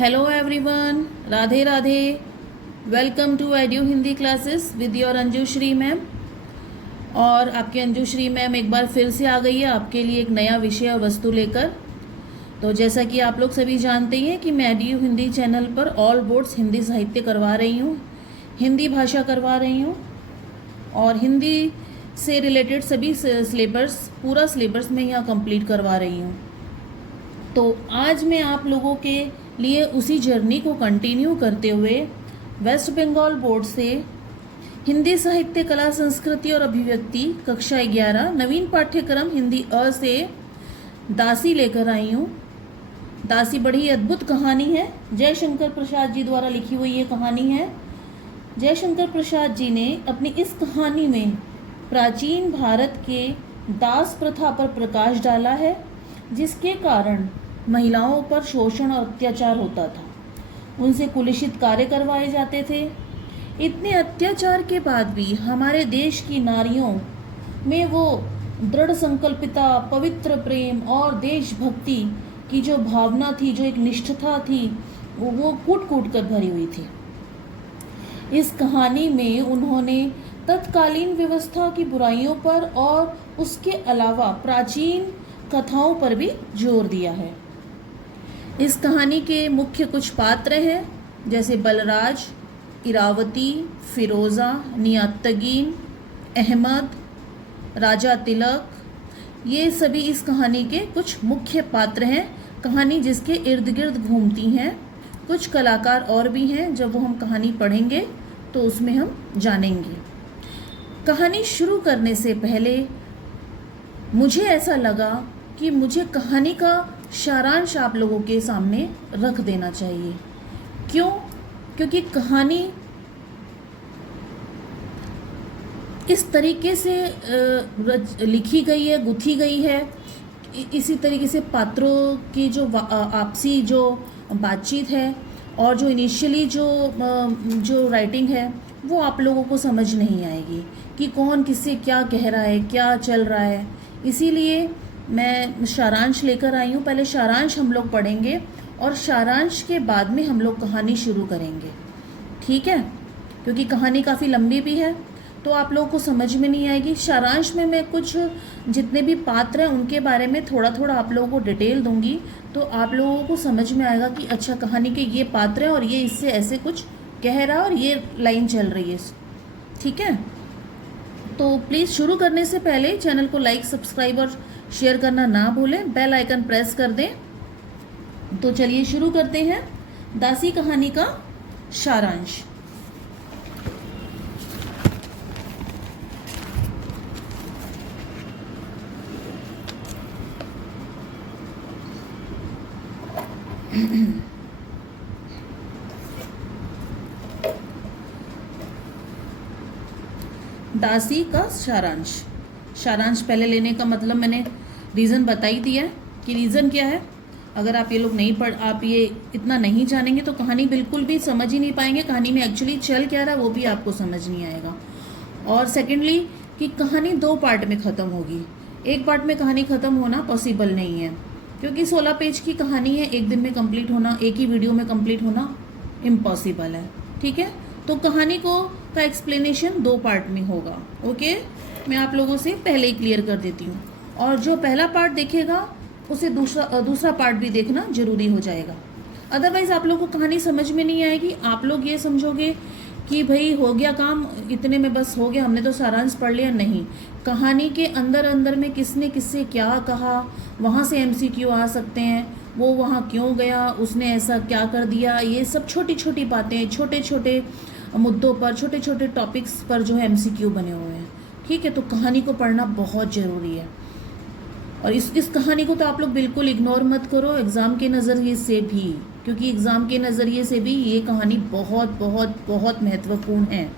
Hello everyone, Radhe Radhe. Welcome to edu Hindi classes with your Anjushree ma'am. और आपके Anjushree ma'am एक बार फिर से आ गई है आपके लिए एक नया विषय और वस्तु लेकर। तो जैसा कि आप लोग सभी जानते हैं कि मैं एड्यू हिंदी चैनल पर ऑल बोर्ड्स हिंदी साहित्य करवा रही हूँ, हिंदी भाषा करवा रही हूँ और हिंदी से रिलेटेड सभी सिलेबस, पूरा सिलेबस मैं यहाँ कंप्लीट करवा रही हूँ। तो आज मैं आप लोगों के लिए उसी जर्नी को कंटिन्यू करते हुए वेस्ट बंगाल बोर्ड से हिंदी साहित्य, कला, संस्कृति और अभिव्यक्ति कक्षा 11 नवीन पाठ्यक्रम हिंदी अ से दासी लेकर आई हूँ। दासी बड़ी अद्भुत कहानी है, जयशंकर प्रसाद जी द्वारा लिखी हुई ये कहानी है। जयशंकर प्रसाद जी ने अपनी इस कहानी में प्राचीन भारत के दास प्रथा पर प्रकाश डाला है, जिसके कारण महिलाओं पर शोषण और अत्याचार होता था, उनसे कुलषित कार्य करवाए जाते थे। इतने अत्याचार के बाद भी हमारे देश की नारियों में वो दृढ़ संकल्पिता, पवित्र प्रेम और देशभक्ति की जो भावना थी, जो एक निष्ठता थी, वो कूट कूट कर भरी हुई थी। इस कहानी में उन्होंने तत्कालीन व्यवस्था की बुराइयों पर और उसके अलावा प्राचीन कथाओं पर भी जोर दिया है। इस कहानी के मुख्य कुछ पात्र हैं, जैसे बलराज, इरावती, फिरोज़ा, नियात्तगीन, अहमद, राजा तिलक। ये सभी इस कहानी के कुछ मुख्य पात्र हैं। कहानी जिसके इर्द गिर्द घूमती हैं। कुछ कलाकार और भी हैं, जब वो हम कहानी पढ़ेंगे तो उसमें हम जानेंगे। कहानी शुरू करने से पहले मुझे ऐसा लगा कि मुझे कहानी का सारांश आप लोगों के सामने रख देना चाहिए। क्यों? क्योंकि कहानी इस तरीके से लिखी गई है, गुथी गई है, इसी तरीके से पात्रों की जो आपसी जो बातचीत है और जो इनिशियली जो राइटिंग है, वो आप लोगों को समझ नहीं आएगी कि कौन किससे क्या कह रहा है, क्या चल रहा है। इसीलिए मैं सारांश लेकर आई हूँ। पहले सारांश हम लोग पढ़ेंगे और सारांश के बाद में हम लोग कहानी शुरू करेंगे, ठीक है? क्योंकि कहानी काफ़ी लंबी भी है तो आप लोगों को समझ में नहीं आएगी। सारांश में मैं कुछ जितने भी पात्र हैं उनके बारे में थोड़ा थोड़ा आप लोगों को डिटेल दूंगी, तो आप लोगों को समझ में आएगा कि अच्छा कहानी के ये पात्र हैं और ये इससे ऐसे कुछ कह रहा है और ये लाइन चल रही है, ठीक है? तो प्लीज़ शुरू करने से पहले चैनल को लाइक, सब्सक्राइब और शेयर करना ना भूलें, बेल आइकन प्रेस कर दें। तो चलिए शुरू करते हैं दासी कहानी का सारांश। दासी का सारांश। सारांश पहले लेने का मतलब मैंने रीज़न बता ही दिया है कि रीज़न क्या है। अगर आप ये लोग आप ये इतना नहीं जानेंगे तो कहानी बिल्कुल भी समझ ही नहीं पाएंगे। कहानी में एक्चुअली चल क्या रहा है वो भी आपको समझ नहीं आएगा। और सेकेंडली कि कहानी 2 पार्ट में ख़त्म होगी। एक पार्ट में कहानी ख़त्म होना पॉसिबल नहीं है, क्योंकि 16 पेज की कहानी है, एक दिन में कंप्लीट होना, एक ही वीडियो में कंप्लीट होना इम्पॉसिबल है, ठीक है? तो कहानी का एक्सप्लेनेशन 2 पार्ट में होगा। ओके, मैं आप लोगों से पहले ही क्लियर कर देती हूँ। और जो पहला पार्ट देखेगा उसे दूसरा पार्ट भी देखना जरूरी हो जाएगा, अदरवाइज़ आप लोगों को कहानी समझ में नहीं आएगी। आप लोग ये समझोगे कि भाई हो गया काम, इतने में बस हो गया, हमने तो सारांश पढ़ लिया। नहीं, कहानी के अंदर अंदर में किसने किससे क्या कहा, वहाँ से MCQ आ सकते हैं, वो वहाँ क्यों गया, उसने ऐसा क्या कर दिया, ये सब छोटी छोटी बातें, छोटे छोटे मुद्दों पर, छोटे छोटे टॉपिक्स पर जो है MCQ बने हुए हैं, ठीक है? तो कहानी को पढ़ना बहुत ज़रूरी है। और इस कहानी को तो आप लोग बिल्कुल इग्नोर मत करो एग्ज़ाम के नज़रिए से भी, क्योंकि एग्ज़ाम के नज़रिए से भी ये कहानी बहुत बहुत बहुत महत्वपूर्ण है,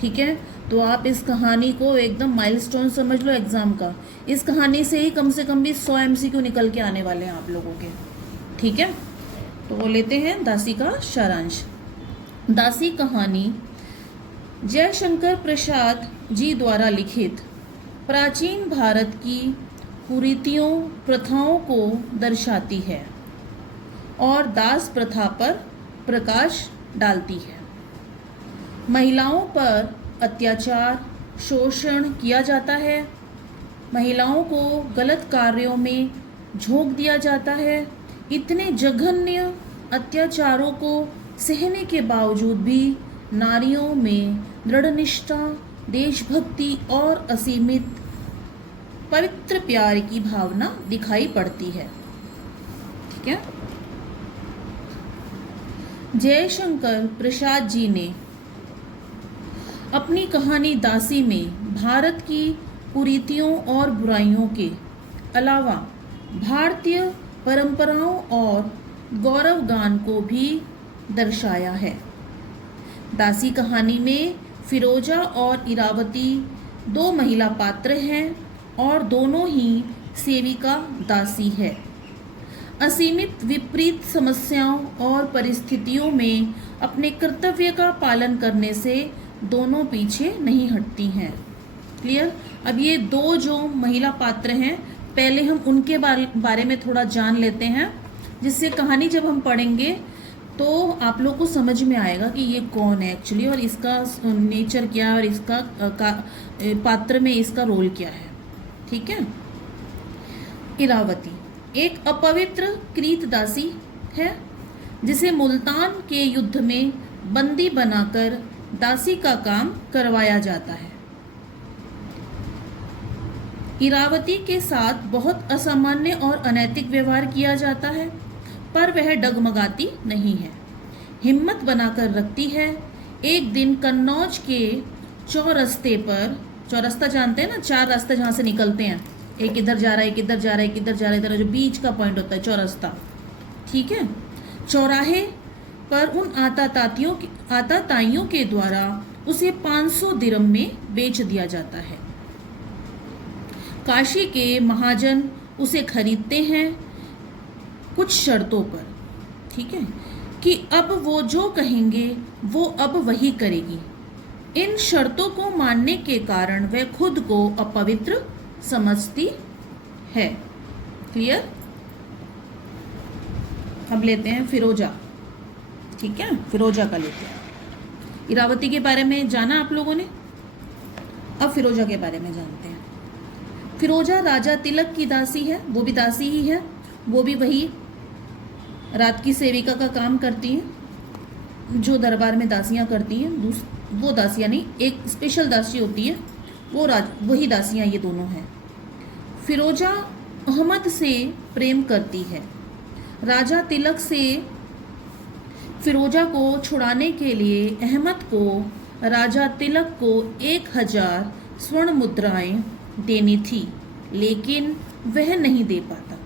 ठीक है? तो आप इस कहानी को एकदम माइलस्टोन समझ लो एग्ज़ाम का। इस कहानी से ही कम से कम भी 100 MCQ निकल के आने वाले हैं आप लोगों के, ठीक है? तो वो लेते हैं दासी का सारांश। दासी कहानी जयशंकर प्रसाद जी द्वारा लिखित प्राचीन भारत की कुरीतियों, प्रथाओं को दर्शाती है। और दास प्रथा पर प्रकाश डालती है। महिलाओं पर अत्याचार, शोषण किया जाता है। महिलाओं को गलत कार्यों में झोंक दिया जाता है। इतने जघन्य अत्याचारों को सहने के बावजूद भी नारियों में दृढ़ निष्ठा, देशभक्ति और असीमित पवित्र प्यार की भावना दिखाई पड़ती है। ठीक है। जयशंकर प्रसाद जी ने अपनी कहानी दासी में भारत की कुरीतियों और बुराइयों के अलावा भारतीय परंपराओं और गौरव गान को भी दर्शाया है। दासी कहानी में फिरोजा और इरावती दो महिला पात्र हैं और दोनों ही सेविका दासी है। असीमित विपरीत समस्याओं और परिस्थितियों में अपने कर्तव्य का पालन करने से दोनों पीछे नहीं हटती हैं। क्लियर। अब ये दो जो महिला पात्र हैं, पहले हम उनके बारे में थोड़ा जान लेते हैं, जिससे कहानी जब हम पढ़ेंगे तो आप लोग को समझ में आएगा कि ये कौन है एक्चुअली और इसका नेचर क्या है और इसका पात्र में इसका रोल क्या है। ठीक है। इरावती एक अपवित्र क्रीत दासी है जिसे मुल्तान के युद्ध में बंदी बनाकर दासी का काम करवाया जाता है। इरावती के साथ बहुत असामान्य और अनैतिक व्यवहार किया जाता है, पर वह डगमगाती नहीं है, हिम्मत बनाकर रखती है। एक दिन कन्नौज के चौरस्ते पर, चौरस्ता जानते हैं ना, चार रास्ते जहाँ से निकलते हैं, एक इधर जा रहा है, एक इधर जा रहा है, एक इधर जा रहा है, इधर जो बीच का पॉइंट होता है चौरस्ता। ठीक है। चौराहे पर उन आताताइयों के द्वारा उसे 500 दिरहम में बेच दिया जाता है। काशी के महाजन उसे खरीदते हैं कुछ शर्तों पर। ठीक है, कि अब वो जो कहेंगे वो अब वही करेगी। इन शर्तों को मानने के कारण वह खुद को अपवित्र समझती है। क्लियर। अब लेते हैं फिरोजा। ठीक है, फिरोजा का लेते हैं। इरावती के बारे में जाना आप लोगों ने, अब फिरोजा के बारे में जानते हैं। फिरोजा राजा तिलक की दासी है, वो भी दासी ही है, वो भी वही रात की सेविका का काम करती हैं जो दरबार में दासियां करती हैं। वो दासियां नहीं, एक स्पेशल दासी होती है, वही दासियां ये दोनों हैं। फिरोजा अहमद से प्रेम करती है। राजा तिलक से फिरोजा को छुड़ाने के लिए अहमद को राजा तिलक को 1000 स्वर्ण मुद्राएं देनी थी, लेकिन वह नहीं दे पाता।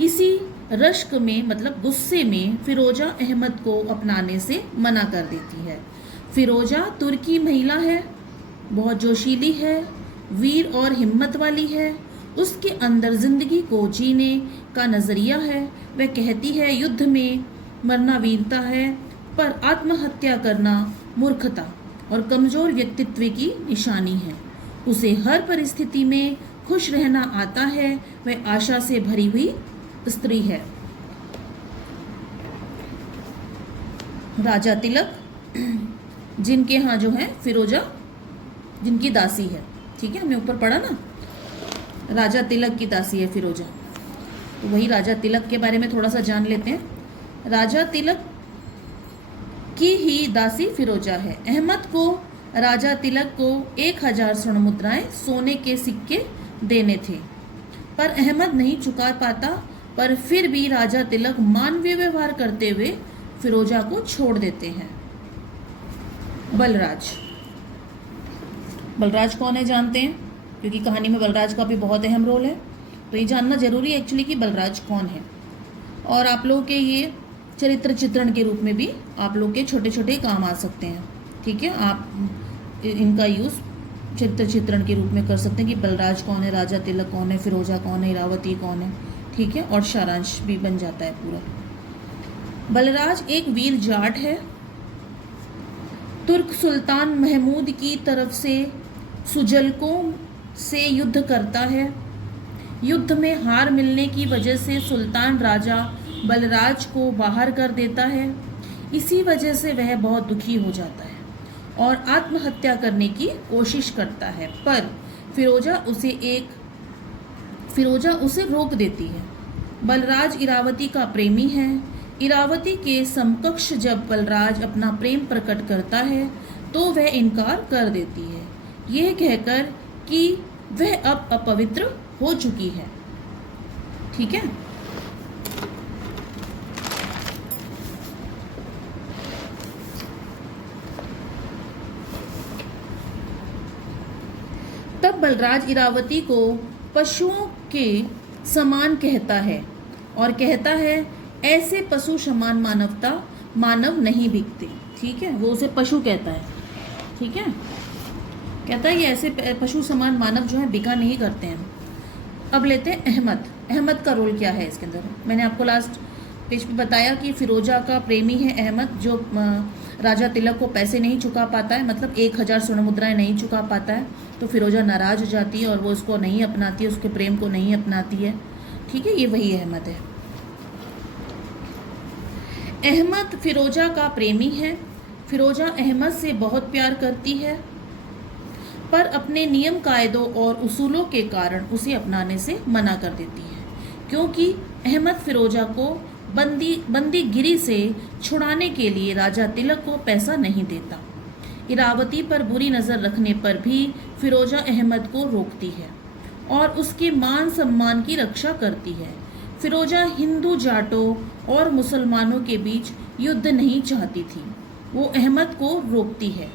इसी रश्क में, मतलब गुस्से में, फिरोजा अहमद को अपनाने से मना कर देती है। फिरोजा तुर्की महिला है, बहुत जोशीली है, वीर और हिम्मत वाली है। उसके अंदर जिंदगी को जीने का नज़रिया है। वह कहती है युद्ध में मरना वीरता है, पर आत्महत्या करना मूर्खता और कमज़ोर व्यक्तित्व की निशानी है। उसे हर परिस्थिति में खुश रहना आता है। वह आशा से भरी हुई स्त्री है। राजा तिलक जिनके यहाँ जो है फिरोजा जिनकी दासी है। ठीक है, हमने ऊपर पढ़ा ना, राजा तिलक की दासी है फिरोजा, तो वही राजा तिलक के बारे में थोड़ा सा जान लेते हैं। राजा तिलक की ही दासी फिरोजा है। अहमद को राजा तिलक को 1000 स्वर्ण मुद्राएं सोने के सिक्के देने थे, पर अहमद नहीं चुका पाता। पर फिर भी राजा तिलक मानवीय व्यवहार करते हुए फिरोजा को छोड़ देते हैं। बलराज। बलराज कौन है जानते हैं, क्योंकि कहानी में बलराज का भी बहुत अहम रोल है, तो ये जानना जरूरी है एक्चुअली कि बलराज कौन है। और आप लोगों के ये चरित्र चित्रण के रूप में भी आप लोग के छोटे छोटे काम आ सकते हैं। ठीक है, आप इनका यूज़ चरित्र चित्रण के रूप में कर सकते हैं कि बलराज कौन है, राजा तिलक कौन है, फिरोजा कौन है, इरावती कौन है। ठीक है, और सारांश भी बन जाता है पूरा। बलराज एक वीर जाट है। तुर्क सुल्तान महमूद की तरफ से सुजलकों से युद्ध करता है। युद्ध में हार मिलने की वजह से सुल्तान राजा बलराज को बाहर कर देता है। इसी वजह से वह बहुत दुखी हो जाता है और आत्महत्या करने की कोशिश करता है, पर फिरोजा उसे रोक देती है। बलराज इरावती का प्रेमी है। इरावती के समकक्ष जब बलराज अपना प्रेम प्रकट करता है तो वह इनकार कर देती है, यह कहकर कि वह अब अपवित्र हो चुकी है। ठीक है। तब बलराज इरावती को पशुओं के समान कहता है और कहता है ऐसे पशु समान मानव नहीं बिकते। ठीक है, वो उसे पशु कहता है। ठीक है, कहता है ये ऐसे पशु समान मानव जो है बिका नहीं करते हैं। अब लेते हैं अहमद का रोल क्या है इसके अंदर। मैंने आपको लास्ट पेज पे बताया कि फिरोजा का प्रेमी है अहमद, जो राजा तिलक को पैसे नहीं चुका पाता है, मतलब 1000 स्वर्ण मुद्राएं नहीं चुका पाता है, तो फिरोजा नाराज हो जाती है और वो उसको नहीं अपनाती है, उसके प्रेम को नहीं अपनाती है। ठीक है, ये वही अहमद है। अहमद फिरोजा का प्रेमी है। फिरोजा अहमद से बहुत प्यार करती है, पर अपने नियम कायदों और उसूलों के कारण उसे अपनाने से मना कर देती है, क्योंकि अहमद फिरोजा को बंदीगिरी से छुड़ाने के लिए राजा तिलक को पैसा नहीं देता। इरावती पर बुरी नज़र रखने पर भी फिरोजा अहमद को रोकती है और उसके मान सम्मान की रक्षा करती है। फिरोजा हिंदू जाटों और मुसलमानों के बीच युद्ध नहीं चाहती थी, वो अहमद को रोकती है।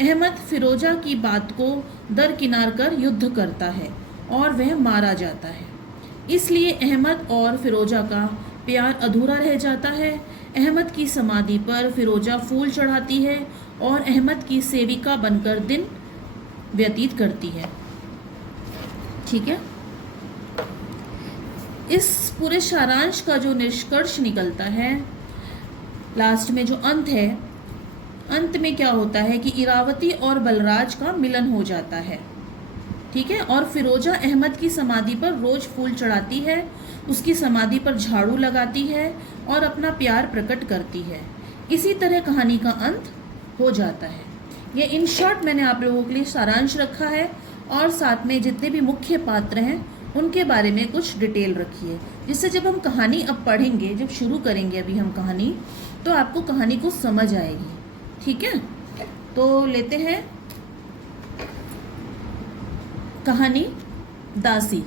अहमद फिरोजा की बात को दरकिनार कर युद्ध करता है और वह मारा जाता है। इसलिए अहमद और फिरोजा का प्यार अधूरा रह जाता है। अहमद की समाधि पर फिरोजा फूल चढ़ाती है और अहमद की सेविका बनकर दिन व्यतीत करती है। ठीक है, इस पूरे सारांश का जो निष्कर्ष निकलता है, लास्ट में जो अंत है, अंत में क्या होता है कि इरावती और बलराज का मिलन हो जाता है। ठीक है, और फिरोजा अहमद की समाधि पर रोज फूल चढ़ाती है, उसकी समाधि पर झाड़ू लगाती है और अपना प्यार प्रकट करती है। इसी तरह कहानी का अंत हो जाता है। ये इन शॉर्ट मैंने आप लोगों के लिए सारांश रखा है और साथ में जितने भी मुख्य पात्र हैं उनके बारे में कुछ डिटेल रखी है, जिससे जब हम कहानी अब पढ़ेंगे, जब शुरू करेंगे अभी हम कहानी, तो आपको कहानी को समझ आएगी। ठीक है, तो लेते हैं कहानी दासी।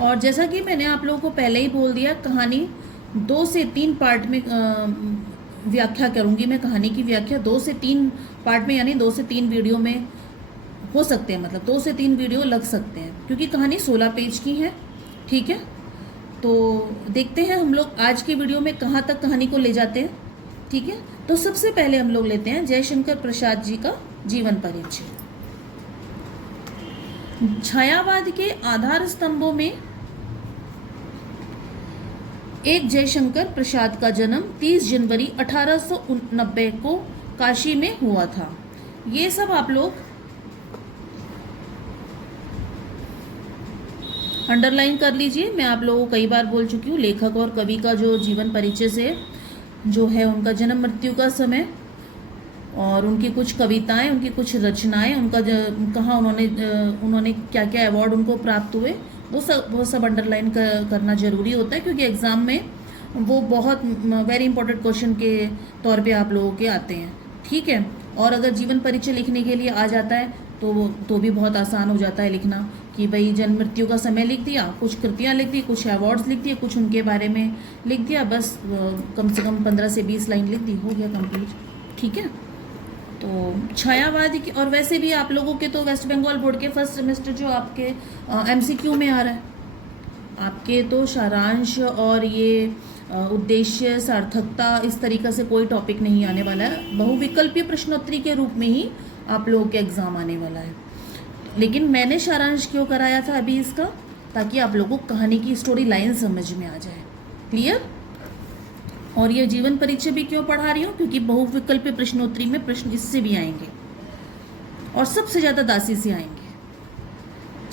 और जैसा कि मैंने आप लोगों को पहले ही बोल दिया, कहानी 2 से 3 पार्ट में व्याख्या करूंगी मैं। कहानी की व्याख्या 2 से 3 पार्ट में, यानी 2 से 3 वीडियो में हो सकते हैं, मतलब 2 से 3 वीडियो लग सकते हैं, क्योंकि कहानी 16 पेज की है। ठीक है, तो देखते हैं हम लोग आज के वीडियो में कहाँ तक कहानी को ले जाते हैं। ठीक है, तो सबसे पहले हम लोग लेते हैं जयशंकर प्रसाद जी का जीवन परिचय। छायावाद के आधार स्तंभों में एक जयशंकर प्रसाद का जन्म 30 जनवरी 1890 को काशी में हुआ था। ये सब आप लोग अंडरलाइन कर लीजिए। मैं आप लोगों को कई बार बोल चुकी हूँ, लेखक और कवि का जो जीवन परिचय से जो है उनका जन्म मृत्यु का समय और उनकी कुछ कविताएं, उनकी कुछ रचनाएं, उनका कहाँ उन्होंने क्या क्या अवार्ड उनको प्राप्त हुए, वो सब अंडरलाइन करना ज़रूरी होता है, क्योंकि एग्ज़ाम में वो बहुत वेरी इंपॉर्टेंट क्वेश्चन के तौर पे आप लोगों के आते हैं। ठीक है, और अगर जीवन परिचय लिखने के लिए आ जाता है तो भी बहुत आसान हो जाता है लिखना, कि भाई जन्म मृत्यु का समय लिख दिया, कुछ कृतियाँ लिख दी, कुछ अवार्ड्स लिख दिए, कुछ उनके बारे में लिख दिया, बस कम से कम 15 से 20 लाइन लिख दी, हो गया कंप्लीट। ठीक है, तो छायावादी की, और वैसे भी आप लोगों के तो वेस्ट बंगाल बोर्ड के फर्स्ट सेमेस्टर जो आपके MCQ में आ रहा है, आपके तो सारांश और ये उद्देश्य सार्थकता इस तरीक़े से कोई टॉपिक नहीं आने वाला है, बहुविकल्पीय प्रश्नोत्तरी के रूप में ही आप लोगों के एग्ज़ाम आने वाला है। लेकिन मैंने सारांश क्यों कराया था अभी इसका, ताकि आप लोगों को कहानी की स्टोरी लाइन समझ में आ जाए। क्लियर? और ये जीवन परिचय भी क्यों पढ़ा रही हूँ, क्योंकि बहुविकल्पीय प्रश्नोत्तरी में प्रश्न इससे भी आएंगे और सबसे ज़्यादा दासी से आएंगे।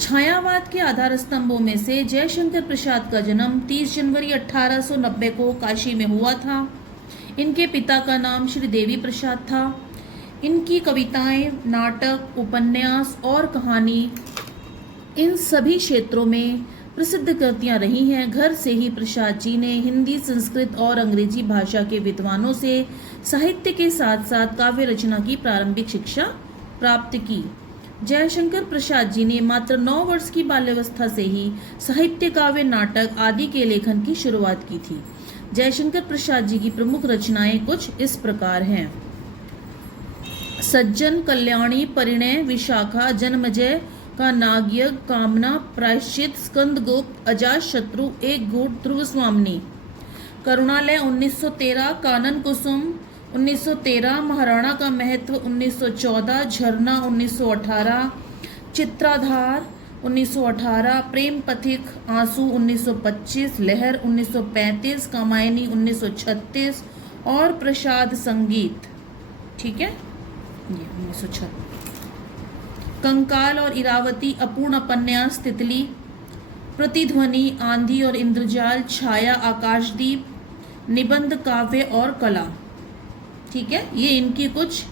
छायावाद के आधार स्तंभों में से जयशंकर प्रसाद का जन्म 30 जनवरी 1890 को काशी में हुआ था। इनके पिता का नाम श्री देवी प्रसाद था। इनकी कविताएं, नाटक, उपन्यास और कहानी इन सभी क्षेत्रों में प्रसिद्ध कृतियां रही हैं। घर से ही प्रसाद जी ने हिंदी, संस्कृत और अंग्रेजी भाषा के विद्वानों से साहित्य के साथ साथ काव्य रचना की प्रारंभिक शिक्षा प्राप्त की। जयशंकर प्रसाद जी ने मात्र 9 वर्ष की बाल्यावस्था से ही साहित्य, काव्य, नाटक आदि के लेखन की शुरुआत की थी। जयशंकर प्रसाद जी की प्रमुख रचनाएं कुछ इस प्रकार हैं। सज्जन, कल्याणी, परिणय, विशाखा, जन्मजय का नागयज्ञ, कामना, प्रायश्चित, स्कंदगुप्त, अजात शत्रु, एक घूट, ध्रुव स्वामिनी। करुणालय 1913, कानन कुसुम 1913, महाराणा का महत्व 1914, झरना 1918, चित्राधार 1918, प्रेम पथिक, आंसू 1925, लहर 1935, कामायनी 1936 और प्रसाद संगीत, ठीक है, ये 1936। कंकाल और इरावती, अपूर्ण उपन्यास, तितली, प्रतिध्वनि, आंधी और इंद्रजाल, छाया, आकाशदीप, निबंध, काव्य और कला, ठीक है। ये इनकी कुछ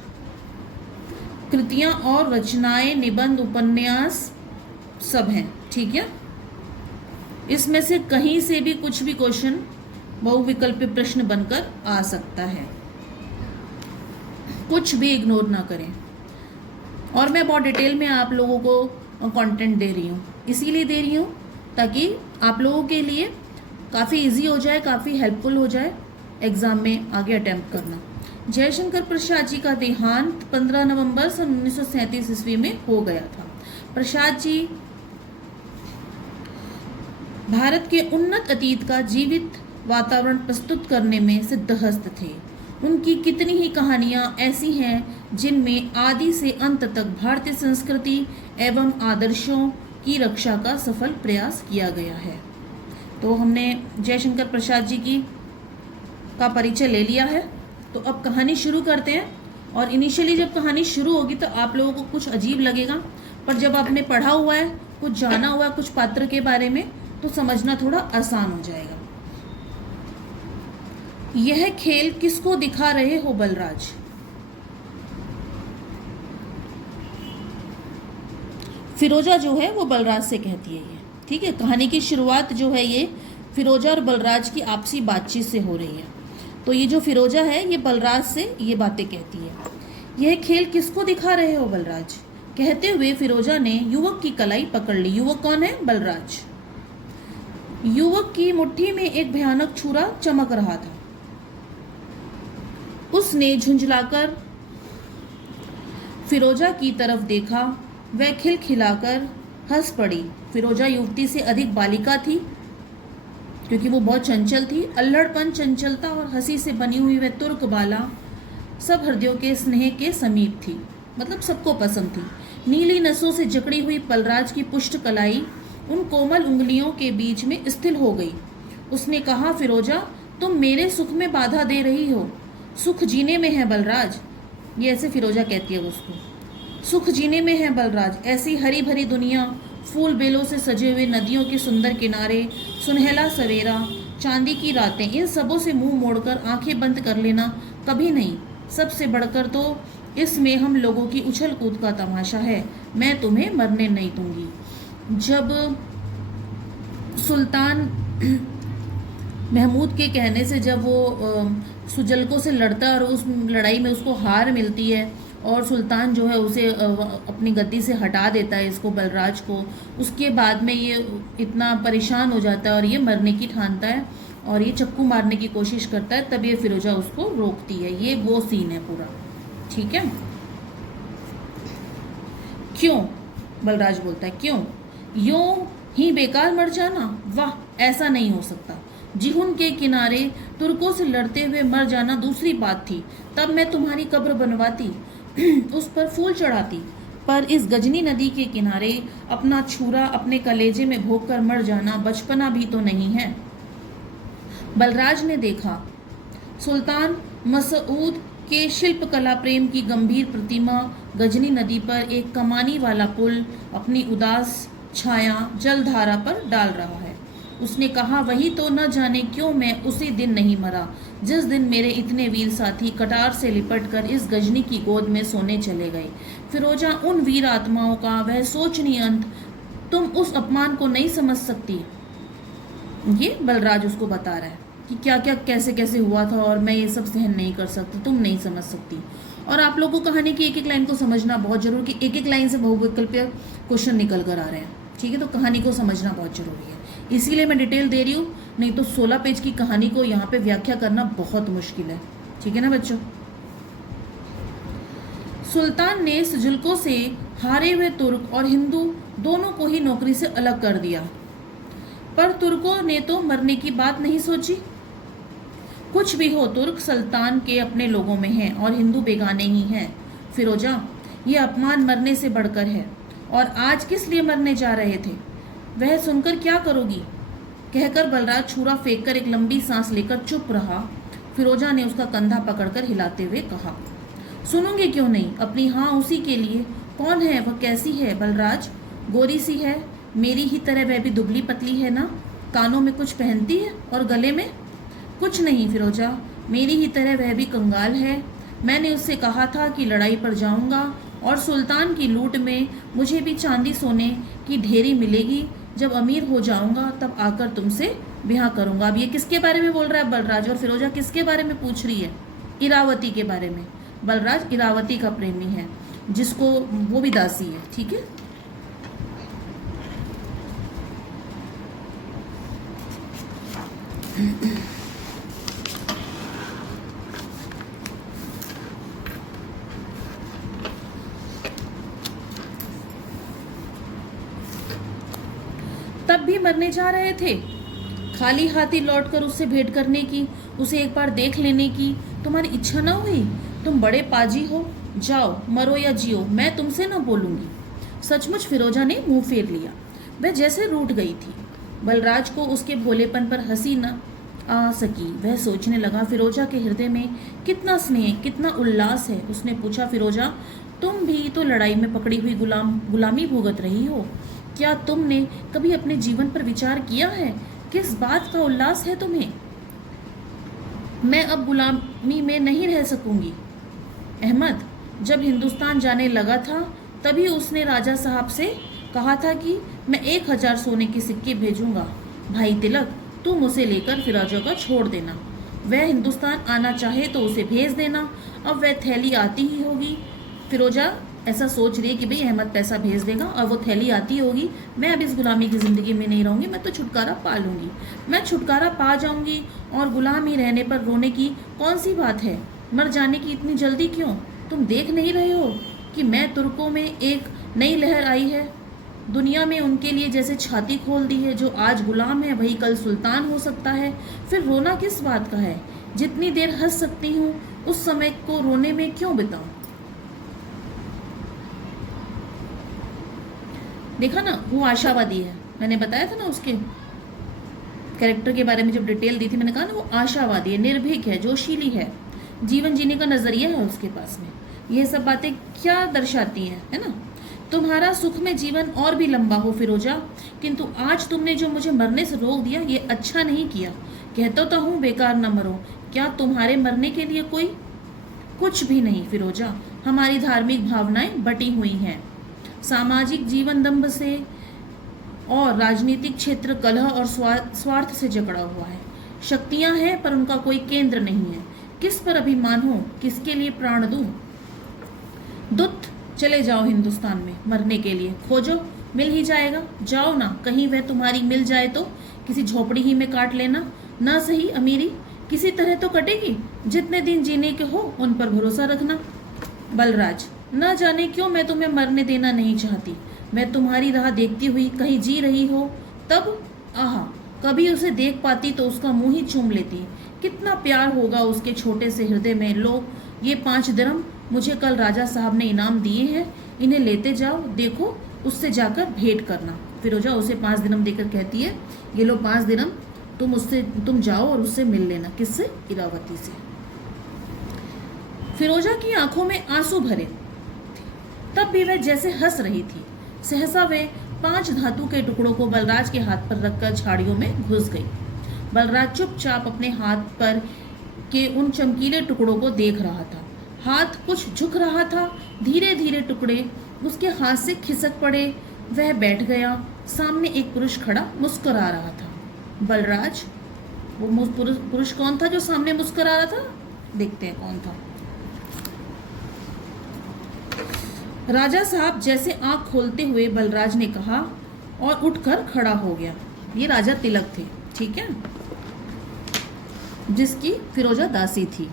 कृतियां और रचनाएं, निबंध, उपन्यास सब हैं, ठीक है। इसमें से कहीं से भी कुछ भी क्वेश्चन बहुविकल्पीय प्रश्न बनकर आ सकता है, कुछ भी इग्नोर ना करें। और मैं बहुत डिटेल में आप लोगों को कंटेंट दे रही हूँ, इसीलिए दे रही हूँ ताकि आप लोगों के लिए काफ़ी इजी हो जाए, काफ़ी हेल्पफुल हो जाए एग्ज़ाम में आगे अटेम्प्ट करना। जयशंकर प्रसाद जी का देहांत 15 नवंबर सन 1937 ईस्वी में हो गया था। प्रसाद जी भारत के उन्नत अतीत का जीवित वातावरण प्रस्तुत करने में सिद्धहस्त थे। उनकी कितनी ही कहानियां ऐसी हैं जिनमें आदि से अंत तक भारतीय संस्कृति एवं आदर्शों की रक्षा का सफल प्रयास किया गया है। तो हमने जयशंकर प्रसाद जी का परिचय ले लिया है, तो अब कहानी शुरू करते हैं। और इनिशियली जब कहानी शुरू होगी तो आप लोगों को कुछ अजीब लगेगा, पर जब आपने पढ़ा हुआ है, कुछ जाना हुआ है कुछ पात्र के बारे में, तो समझना थोड़ा आसान हो जाएगा। यह खेल किसको दिखा रहे हो बलराज? फिरोजा जो है वो बलराज से कहती है ये, ठीक है। कहानी की शुरुआत जो है ये फिरोजा और बलराज की आपसी बातचीत से हो रही है। तो ये जो फिरोजा है ये बलराज से ये बातें कहती है। यह खेल किसको दिखा रहे हो बलराज? कहते हुए फिरोजा ने युवक की कलाई पकड़ ली। युवक कौन है? बलराज। युवक की मुट्ठी में एक भयानक छुरा चमक रहा था। उसने झुंझलाकर फिरोजा की तरफ देखा। वह खिलखिलाकर हंस पड़ी। फिरोजा युवती से अधिक बालिका थी क्योंकि वो बहुत चंचल थी। अल्हड़पन, चंचलता और हंसी से बनी हुई वह तुर्क बाला सब हृदयों के स्नेह के समीप थी, मतलब सबको पसंद थी। नीली नसों से जकड़ी हुई बलराज की पुष्ट कलाई उन कोमल उंगलियों के बीच में स्थिर हो गई। उसने कहा, फिरोजा, तुम मेरे सुख में बाधा दे रही हो। सुख जीने में है बलराज। ये ऐसे फिरोजा कहती है उसको। सुख जीने में है बलराज। ऐसी हरी भरी दुनिया, फूल बेलों से सजे हुए नदियों के सुंदर किनारे, सुनहला सवेरा, चांदी की रातें, इन सबों से मुंह मोड़कर आंखें बंद कर लेना कभी नहीं। सबसे बढ़कर तो इसमें हम लोगों की उछल कूद का तमाशा है। मैं तुम्हें मरने नहीं दूंगी। जब सुल्तान महमूद के कहने से जब वो सुजलकों से लड़ता है और उस लड़ाई में उसको हार मिलती है और सुल्तान जो है उसे अपनी गद्दी से हटा देता है, इसको, बलराज को, उसके बाद में ये इतना परेशान हो जाता है और ये मरने की ठानता है और ये चक्कू मारने की कोशिश करता है। तब ये फिरोजा उसको रोकती है। ये वो सीन है पूरा, ठीक है। क्यों? बलराज बोलता है, क्यों? यूं ही बेकार मर जाना? वाह, ऐसा नहीं हो सकता। जिहुन के किनारे तुर्कों से लड़ते हुए मर जाना दूसरी बात थी। तब मैं तुम्हारी कब्र बनवाती, उस पर फूल चढ़ाती, पर इस गजनी नदी के किनारे अपना छुरा अपने कलेजे में भोग कर मर जाना बचपना भी तो नहीं है। बलराज ने देखा सुल्तान मसऊद के शिल्प कला प्रेम की गंभीर प्रतिमा गजनी नदी पर एक कमानी वाला पुल अपनी उदास छाया जलधारा पर डाल रहा है। उसने कहा, वही तो न जाने क्यों मैं उसी दिन नहीं मरा जिस दिन मेरे इतने वीर साथी कटार से लिपटकर इस गजनी की गोद में सोने चले गए। फिरोजा, उन वीर आत्माओं का वह सोचनीय अंत, तुम उस अपमान को नहीं समझ सकती। ये बलराज उसको बता रहा है कि क्या क्या कैसे कैसे हुआ था और मैं ये सब सहन नहीं कर सकती, तुम नहीं समझ सकती। और आप लोगों को कहानी की एक एक लाइन को समझना बहुत जरूरी, कि एक एक लाइन से बहुविकल्पीय क्वेश्चन निकल कर आ रहे हैं, ठीक है। तो कहानी को समझना बहुत जरूरी है, इसीलिए मैं डिटेल दे रही हूँ, नहीं तो 16 पेज की कहानी को यहाँ पे व्याख्या करना बहुत मुश्किल है, ठीक है ना बच्चों। सुल्तान ने सजुल्को से हारे हुए तुर्क और हिंदू दोनों को ही नौकरी से अलग कर दिया, पर तुर्कों ने तो मरने की बात नहीं सोची। कुछ भी हो, तुर्क सुल्तान के अपने लोगों में हैं और हिंदू बेगाने ही हैं। फिरोजा, ये अपमान मरने से बढ़कर है, और आज किस लिए मरने जा रहे थे वह सुनकर क्या करोगी? कहकर बलराज छुरा फेंककर एक लंबी सांस लेकर चुप रहा। फिरोजा ने उसका कंधा पकड़कर हिलाते हुए कहा, सुनूंगी क्यों नहीं, अपनी हाँ उसी के लिए। कौन है वह, कैसी है? बलराज, गोरी सी है, मेरी ही तरह वह भी दुबली पतली है ना? कानों में कुछ पहनती है और गले में? कुछ नहीं फिरोजा, मेरी ही तरह वह भी कंगाल है। मैंने उससे कहा था कि लड़ाई पर जाऊंगा और सुल्तान की लूट में मुझे भी चांदी सोने की ढेरी मिलेगी। जब अमीर हो जाऊंगा तब आकर तुमसे ब्याह करूंगा। अब ये किसके बारे में बोल रहा है बलराज, और फिरोजा किसके बारे में पूछ रही है? इरावती के बारे में। बलराज इरावती का प्रेमी है, जिसको वो भी दासी है, ठीक है। तब भी मरने जा रहे थे, खाली हाथी लौटकर उससे भेंट करने की, उसे एक बार देख लेने की तुम्हारी इच्छा ना हुई? तुम बड़े पाजी हो, जाओ मरो या जियो, मैं तुमसे ना बोलूंगी। सचमुच फिरोजा ने मुंह फेर लिया, वह जैसे रूठ गई थी। बलराज को उसके भोलेपन पर हंसी न आ सकी। वह सोचने लगा, फिरोजा के हृदय में कितना स्नेह, कितना उल्लास है। उसने पूछा, फिरोजा, तुम भी तो लड़ाई में पकड़ी हुई गुलामी भुगत रही हो। क्या तुमने कभी अपने जीवन पर विचार किया है? किस बात का उल्लास है तुम्हें? मैं अब गुलामी में नहीं रह सकूंगी। अहमद जब हिंदुस्तान जाने लगा था तभी उसने राजा साहब से कहा था कि मैं 1000 सोने के सिक्के भेजूंगा। भाई तिलक, तुम उसे लेकर फिरोजा को छोड़ देना। वह हिंदुस्तान आना चाहे तो उसे भेज देना। अब वह थैली आती ही होगी। फिरोजा ऐसा सोच रही है कि भाई अहमद पैसा भेज देगा और वो थैली आती होगी। मैं अब इस गुलामी की ज़िंदगी में नहीं रहूँगी, मैं तो छुटकारा पा लूँगी। मैं छुटकारा पा जाऊँगी और गुलाम ही रहने पर रोने की कौन सी बात है? मर जाने की इतनी जल्दी क्यों? तुम देख नहीं रहे हो कि मैं तुर्कों में एक नई लहर आई है? दुनिया में उनके लिए जैसे छाती खोल दी है। जो आज गुलाम है वही कल सुल्तान हो सकता है। फिर रोना किस बात का है? जितनी देर हंस सकती हूँ उस समय को रोने में क्यों बिताऊं? देखा ना, वो आशावादी है। मैंने बताया था ना उसके कैरेक्टर के बारे में जब डिटेल दी थी, मैंने कहा ना वो आशावादी है, निर्भीक है, जोशीली है, जीवन जीने का नजरिया है उसके पास में। यह सब बातें क्या दर्शाती हैं, है ना? तुम्हारा सुख में जीवन और भी लंबा हो फिरोजा, किंतु आज तुमने जो मुझे मरने से रोक दिया ये अच्छा नहीं किया। कहता तो हूँ बेकार न मरो। क्या तुम्हारे मरने के लिए कोई? कुछ भी नहीं फिरोजा, हमारी धार्मिक भावनाएं बटी हुई हैं। सामाजिक जीवन दंभ से और राजनीतिक क्षेत्र कलह और स्वार्थ से जकड़ा हुआ है। शक्तियां हैं पर उनका कोई केंद्र नहीं है। किस पर अभिमान हो, किसके लिए प्राण दूं? दुत चले जाओ हिंदुस्तान में मरने के लिए, खोजो, मिल ही जाएगा। जाओ ना, कहीं वह तुम्हारी मिल जाए तो किसी झोपड़ी ही में काट लेना। ना सही अमीरी किसी तरह तो कटेगी। जितने दिन जीने के हो उन पर भरोसा रखना। बलराज, न जाने क्यों मैं तुम्हें मरने देना नहीं चाहती। मैं तुम्हारी राह देखती हुई कहीं जी रही हो तब आहा, कभी उसे देख पाती तो उसका मुंह ही चूम लेती। कितना प्यार होगा उसके छोटे से हृदय में। लो, ये 5 दिरहम मुझे कल राजा साहब ने इनाम दिए हैं, इन्हें लेते जाओ। देखो, उससे जाकर भेंट करना। फिरोजा उसे 5 दिरहम देकर कहती है, ये लो 5 दिरहम, तुम जाओ और उससे मिल लेना। किससे? इरावती से। फिरोजा की आंखों में आंसू भरे, तब भी वह जैसे हंस रही थी। सहसा वे 5 धातु के टुकड़ों को बलराज के हाथ पर रखकर झाड़ियों में घुस गई। बलराज चुपचाप अपने हाथ पर के उन चमकीले टुकड़ों को देख रहा था। हाथ कुछ झुक रहा था। धीरे धीरे टुकड़े उसके हाथ से खिसक पड़े। वह बैठ गया। सामने एक पुरुष खड़ा मुस्कुरा रहा था। बलराज, वो पुरुष कौन था जो सामने मुस्कुरा रहा था? देखते हैं कौन था। राजा साहब, जैसे आंख खोलते हुए बलराज ने कहा और उठकर खड़ा हो गया। ये राजा तिलक थे, ठीक है, जिसकी फिरोजा दासी थी।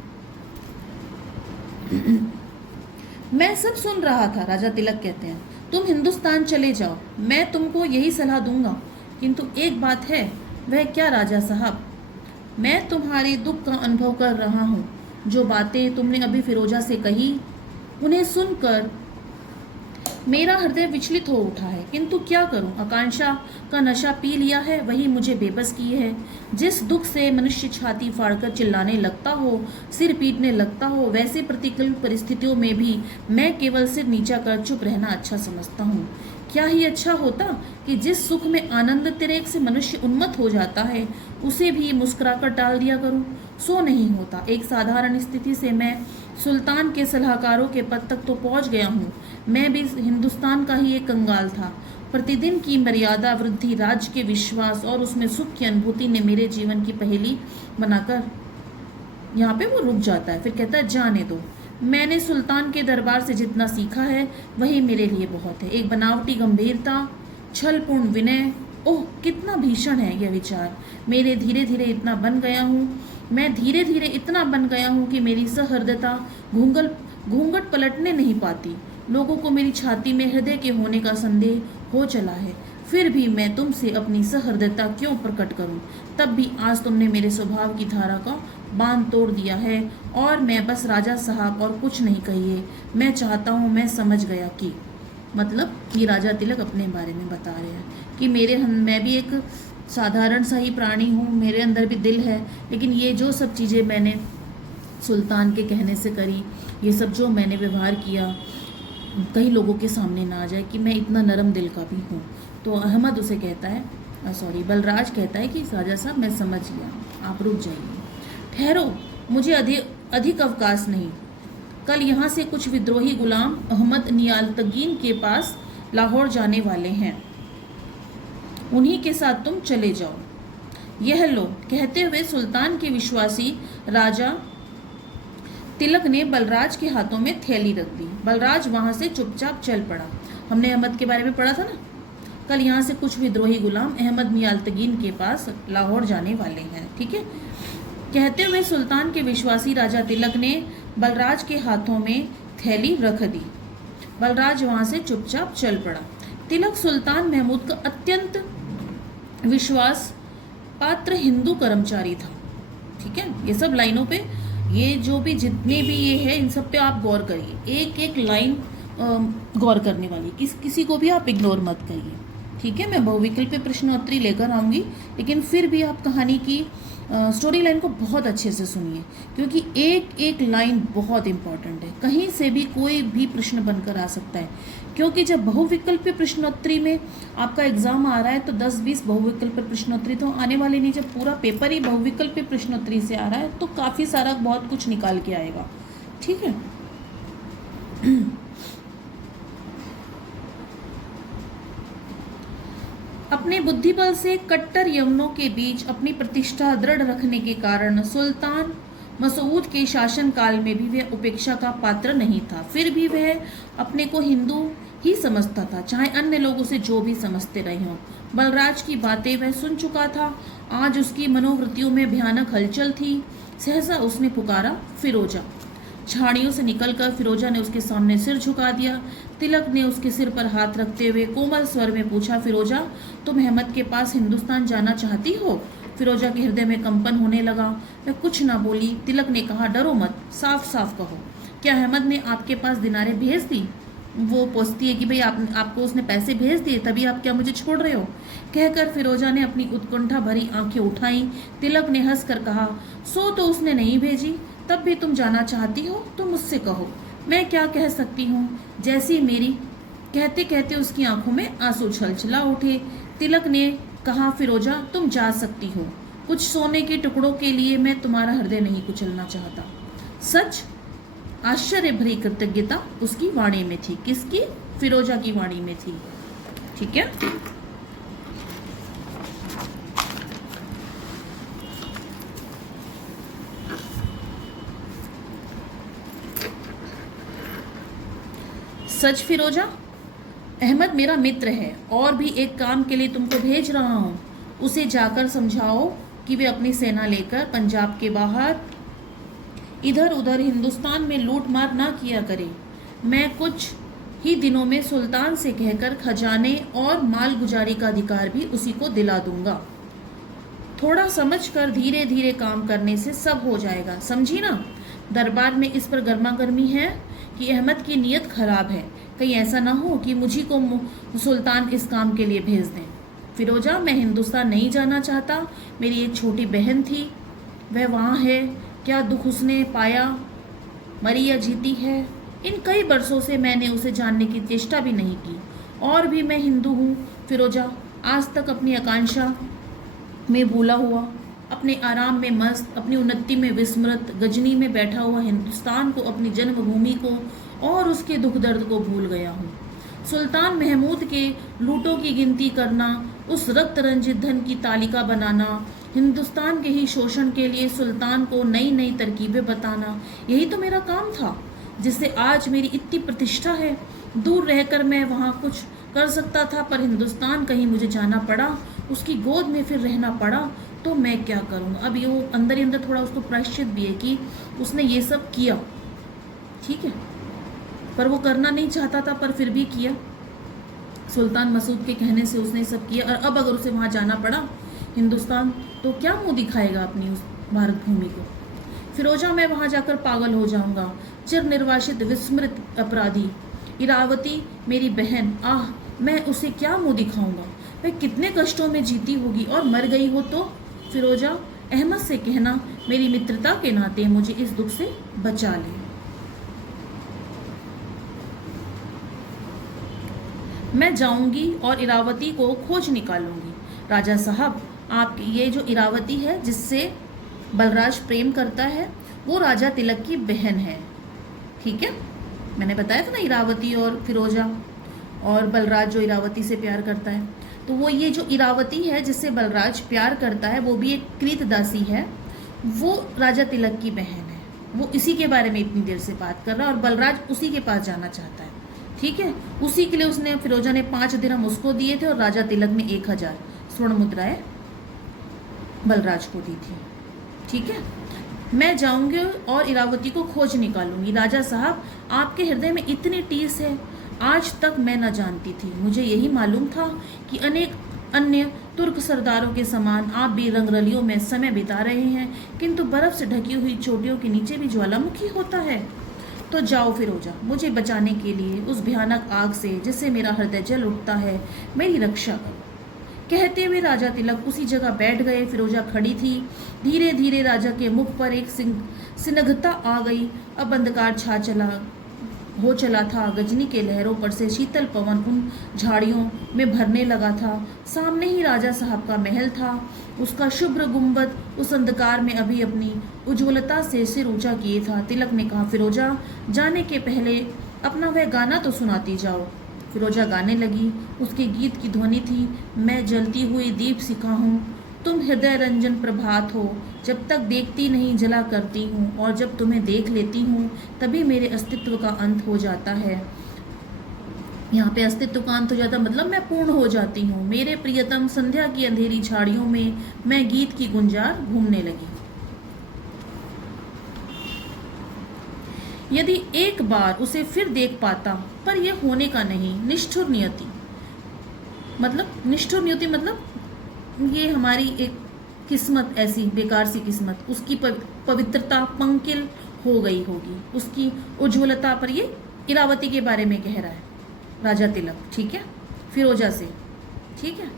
मैं सब सुन रहा था, राजा तिलक कहते हैं। तुम हिंदुस्तान चले जाओ, मैं तुमको यही सलाह दूंगा, किंतु एक बात है। वह क्या राजा साहब? मैं तुम्हारे दुख का अनुभव कर रहा हूँ। जो बातें तुमने अभी फिरोजा से कही, उन्हें सुनकर मेरा हृदय विचलित हो उठा है, किंतु क्या करूं? आकांक्षा का नशा पी लिया है, वही मुझे बेबस की है। जिस दुख से मनुष्य छाती फाड़कर चिल्लाने लगता हो, सिर पीटने लगता हो, वैसे प्रतिकूल परिस्थितियों में भी मैं केवल सिर नीचा कर चुप रहना अच्छा समझता हूँ। क्या ही अच्छा होता कि जिस सुख में आनंद तिरेक से मनुष्य उन्मत्त हो जाता है, उसे भी मुस्कुराकर टाल दिया करूं। सो नहीं होता। एक साधारण स्थिति से मैं सुल्तान के सलाहकारों के पद तक तो पहुंच गया हूँ। मैं भी हिंदुस्तान का ही एक कंगाल था। प्रतिदिन की मर्यादा वृद्धि, राज्य के विश्वास और उसमें सुख की अनुभूति ने मेरे जीवन की पहेली बनाकर, यहाँ पे वो रुक जाता है, फिर कहता है जाने दो। मैंने सुल्तान के दरबार से जितना सीखा है वही मेरे लिए बहुत है। एक बनावटी गंभीरता, छलपूर्ण विनय। ओह, कितना भीषण है यह विचार। मैं धीरे धीरे इतना बन गया हूँ कि मेरी सहृदयता घूंघट पलटने नहीं पाती। लोगों को मेरी छाती में हृदय के होने का संदेह हो चला है। फिर भी मैं तुमसे अपनी सहृदयता क्यों प्रकट करूं? तब भी आज तुमने मेरे स्वभाव की धारा का बांध तोड़ दिया है और मैं बस राजा साहब और कुछ नहीं कहिए। मैं चाहता हूं, मैं समझ गया कि, मतलब ये राजा तिलक अपने बारे में बता रहे हैं कि मैं भी एक साधारण सा ही प्राणी हूँ, मेरे अंदर भी दिल है, लेकिन ये जो सब चीज़ें मैंने सुल्तान के कहने से करी, ये सब जो मैंने व्यवहार किया, कई लोगों के सामने ना आ जाए कि मैं इतना नरम दिल का भी हूँ। तो अहमद उसे कहता है, बलराज कहता है कि राजा साहब मैं समझ गया, आप रुक जाइए, ठहरो, मुझे अधिक अवकाश नहीं। कल यहाँ से कुछ विद्रोही गुलाम अहमद नियालतगीन के पास लाहौर जाने वाले हैं, उन्हीं के साथ तुम चले जाओ। यह लो। कहते हुए सुल्तान के विश्वासी राजा तिलक ने बलराज के हाथों में थैली रख दी। बलराज वहां से चुपचाप चल पड़ा। हमने अहमद के बारे में पढ़ा था ना, कल यहाँ से कुछ विद्रोही गुलाम अहमद नियालतगीन के पास लाहौर जाने वाले हैं, ठीक है। कहते हुए सुल्तान के विश्वासी राजा तिलक ने बलराज के हाथों में थैली रख दी। बलराज वहां से चुपचाप चल पड़ा। तिलक सुल्तान महमूद का अत्यंत विश्वास पात्र हिंदू कर्मचारी था, ठीक है। ये सब लाइनों पे, ये जो भी जितने भी ये है, इन सब पे आप गौर करिए, एक एक लाइन गौर करने वाली, किसी को भी आप इग्नोर मत करिए, ठीक है। मैं बहुविकल्पीय प्रश्नोत्तरी लेकर आऊँगी, लेकिन फिर भी आप कहानी की स्टोरी लाइन को बहुत अच्छे से सुनिए, क्योंकि एक एक लाइन बहुत इंपॉर्टेंट है। कहीं से भी कोई भी प्रश्न बनकर आ सकता है, क्योंकि जब बहुविकल्पीय प्रश्नोत्तरी में आपका एग्जाम आ रहा है तो 10-20 बहुविकल्पीय प्रश्नोत्तरी तो आने वाले नहीं। जब पूरा पेपर ही बहुविकल्पीय प्रश्नोत्तरी से आ रहा है तो काफ़ी सारा बहुत कुछ निकाल के आएगा, ठीक है। अपने बुद्धिबल से कट्टर यवनों के बीच अपनी प्रतिष्ठा दृढ़ रखने के कारण सुल्तान मसूद के शासन काल में भी वह उपेक्षा का पात्र नहीं था। फिर भी वह अपने को हिंदू ही समझता था, चाहे अन्य लोग उसे जो भी समझते रहे हों। बलराज की बातें वह सुन चुका था। आज उसकी मनोवृत्तियों में भयानक हलचल थी। सहसा उसने पुकारा, फिरोजा। झाड़ियों से निकलकर फिरोजा ने उसके सामने सिर झुका दिया। तिलक ने उसके सिर पर हाथ रखते हुए कोमल स्वर में पूछा, फिरोजा, तुम अहमद के पास हिंदुस्तान जाना चाहती हो? फिरोजा के हृदय में कंपन होने लगा। वह कुछ ना बोली। तिलक ने कहा, डरो मत, साफ साफ कहो, क्या अहमद ने आपके पास दिनारे भेज दी? वो पूछती है कि भाई आपको उसने पैसे भेज दिए, तभी आप क्या मुझे छोड़ रहे हो? कहकर फिरोजा ने अपनी उत्कंठा भरी आंखें उठाई। तिलक ने हंसकर कहा, सो तो उसने नहीं भेजी, तब भी तुम जाना चाहती हो तो मुझसे कहो, मैं क्या कह सकती हूँ। जैसी मेरी कहते कहते उसकी आंखों में आंसू छलछला उठे। तिलक ने कहा, फिरोजा तुम जा सकती हो, कुछ सोने के टुकड़ों के लिए मैं तुम्हारा हृदय नहीं कुचलना चाहता। सच? आश्चर्य भरी कृतज्ञता उसकी वाणी में थी। किसकी? फिरोजा की वाणी में थी। ठीक है। सच फिरोजा? अहमद मेरा मित्र है और भी एक काम के लिए तुमको भेज रहा हूँ। उसे जाकर समझाओ कि वे अपनी सेना लेकर पंजाब के बाहर इधर उधर हिंदुस्तान में लूट मार ना किया करे। मैं कुछ ही दिनों में सुल्तान से कहकर खजाने और माल गुजारी का अधिकार भी उसी को दिला दूंगा। थोड़ा समझकर धीरे धीरे काम करने से सब हो जाएगा, समझी ना? दरबार में इस पर गर्मा गर्मी है कि अहमद की नीयत खराब है, कहीं ऐसा ना हो कि मुझी को सुल्तान इस काम के लिए भेज दें। फिरोजा, मैं हिंदुस्तान नहीं जाना चाहता। मेरी एक छोटी बहन थी, वह वहाँ है। क्या दुख उसने पाया, मरी या जीती है? इन कई बरसों से मैंने उसे जानने की चेष्टा भी नहीं की। और भी मैं हिंदू हूँ फिरोजा, आज तक अपनी आकांक्षा में भूला हुआ, अपने आराम में मस्त, अपनी उन्नति में विस्मृत, गजनी में बैठा हुआ हिंदुस्तान को, अपनी जन्मभूमि को और उसके दुख दर्द को भूल गया हूँ। सुल्तान महमूद के लूटों की गिनती करना, उस रक्त रंजित धन की तालिका बनाना, हिंदुस्तान के ही शोषण के लिए सुल्तान को नई नई तरकीबें बताना, यही तो मेरा काम था, जिससे आज मेरी इतनी प्रतिष्ठा है। दूर रहकर मैं वहाँ कुछ कर सकता था, पर हिंदुस्तान कहीं मुझे जाना पड़ा, उसकी गोद में फिर रहना पड़ा, तो मैं क्या करूँगा? अब ये वो अंदर ही अंदर थोड़ा उसको प्रायश्चित भी है कि उसने ये सब किया, ठीक है, पर वो करना नहीं चाहता था, पर फिर भी किया। सुल्तान मसूद के कहने से उसने सब किया, और अब अगर उसे वहाँ जाना पड़ा हिंदुस्तान, तो क्या मुँह दिखाएगा अपनी उस भारत भूमि को? फिरोजा, मैं वहाँ जाकर पागल हो जाऊँगा, चिर निर्वासित विस्मृत अपराधी। इरावती मेरी बहन, आह, मैं उसे क्या मुँह दिखाऊँगा? वह कितने कष्टों में जीती होगी, और मर गई हो तो? फिरोजा, अहमद से कहना मेरी मित्रता के नाते मुझे इस दुख से बचा ले। मैं जाऊंगी और इरावती को खोज निकालूंगी। राजा साहब, आप ये जो इरावती है जिससे बलराज प्रेम करता है, वो राजा तिलक की बहन है, ठीक है? मैंने बताया था ना, इरावती और फिरोजा, और बलराज जो इरावती से प्यार करता है, तो वो ये जो इरावती है जिससे बलराज प्यार करता है, वो भी एक कृतदासी है, वो राजा तिलक की बहन है। वो इसी के बारे में इतनी देर से बात कर रहा है, और बलराज उसी के पास जाना चाहता है, ठीक है? उसी के लिए उसने, फिरोजा ने 5 दिरहम उसको दिए थे, और राजा तिलक ने 1000 स्वर्ण मुद्राएं बलराज को दी थी, ठीक है? मैं जाऊंगी और इरावती को खोज निकालूंगी। राजा साहब, आपके हृदय में इतनी टीस है, आज तक मैं न जानती थी। मुझे यही मालूम था कि अनेक अन्य तुर्क सरदारों के समान आप भी रंगरलियों में समय बिता रहे हैं, किंतु बर्फ से ढकी हुई चोटियों के नीचे भी ज्वालामुखी होता है। तो जाओ फिरोजा, मुझे बचाने के लिए उस भयानक आग से जिससे मेरा हृदय जल उठता है, मेरी रक्षा करो। कहते हुए राजा तिलक उसी जगह बैठ गए। फिरोजा खड़ी थी। धीरे धीरे राजा के मुख पर एक सिनग्धता आ गई। अब अंधकार हो चला था। गजनी के लहरों पर से शीतल पवन उन झाड़ियों में भरने लगा था। सामने ही राजा साहब का महल था। उसका शुभ्र गुंबद उस अंधकार में अभी अपनी उज्ज्वलता से सिर ऊंचा किए था। तिलक ने कहा, फिरोजा, जाने के पहले अपना वह गाना तो सुनाती जाओ। फिरोजा गाने लगी। उसके गीत की ध्वनि थी, मैं जलती हुई दीप सिखा हूँ, तुम हृदय रंजन प्रभात हो, जब तक देखती नहीं जला करती हूँ, और जब तुम्हें देख लेती हूँ तभी मेरे अस्तित्व का अंत हो जाता है। यहाँ पे अस्तित्व का अंत हो जाता मतलब मैं पूर्ण हो जाती हूँ। मेरे प्रियतम, संध्या की अंधेरी झाड़ियों में मैं गीत की गुंजार घूमने लगी। यदि एक बार उसे फिर देख पाता, पर यह होने का नहीं। निष्ठुर नियति मतलब ये हमारी एक किस्मत, ऐसी बेकार सी किस्मत, उसकी पवित्रता पंकिल हो गई होगी, उसकी उज्ज्वलता। पर ये इरावती के बारे में कह रहा है राजा तिलक, ठीक है, फिरोजा से, ठीक है।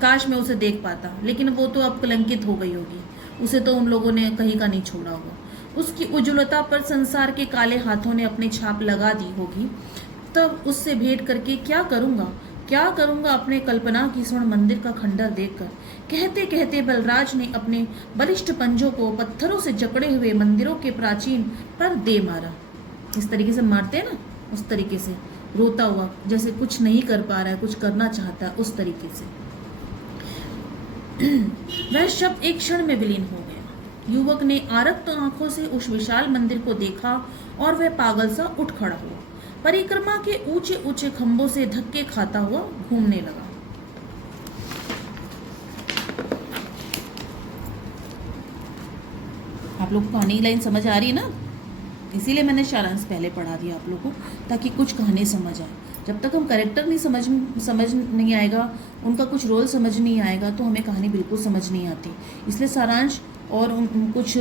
काश मैं उसे देख पाता, लेकिन वो तो अब कलंकित हो गई होगी, उसे तो उन लोगों ने कहीं का नहीं छोड़ा होगा। उसकी उज्ज्वलता पर संसार के काले हाथों ने अपनी छाप लगा दी होगी। तब उससे भेंट करके क्या करूंगा अपने कल्पना की स्वर्ण मंदिर का खंडर देखकर। कहते कहते बलराज ने अपने बलिष्ठ पंजों को पत्थरों से जकड़े हुए मंदिरों के प्राचीन पर दे मारा। इस तरीके से मारते हैं ना, उस तरीके से रोता हुआ, जैसे कुछ नहीं कर पा रहा है, कुछ करना चाहता है, उस तरीके से। वह शब्द एक क्षण में विलीन हो गया। युवक ने आरक्त आंखों से उस विशाल मंदिर को देखा और वह पागल सा उठ खड़ा हुआ। परिक्रमा के ऊंचे ऊंचे खंभों से धक्के खाता हुआ घूमने लगा। आप लोग को कहानी लाइन समझ आ रही है ना? इसीलिए मैंने सारांश पहले पढ़ा दिया आप लोगों को, ताकि कुछ कहानी समझ आए। जब तक हम कैरेक्टर नहीं समझ नहीं आएगा, उनका कुछ रोल समझ नहीं आएगा, तो हमें कहानी बिल्कुल समझ नहीं आती। इसलिए सारांश और कुछ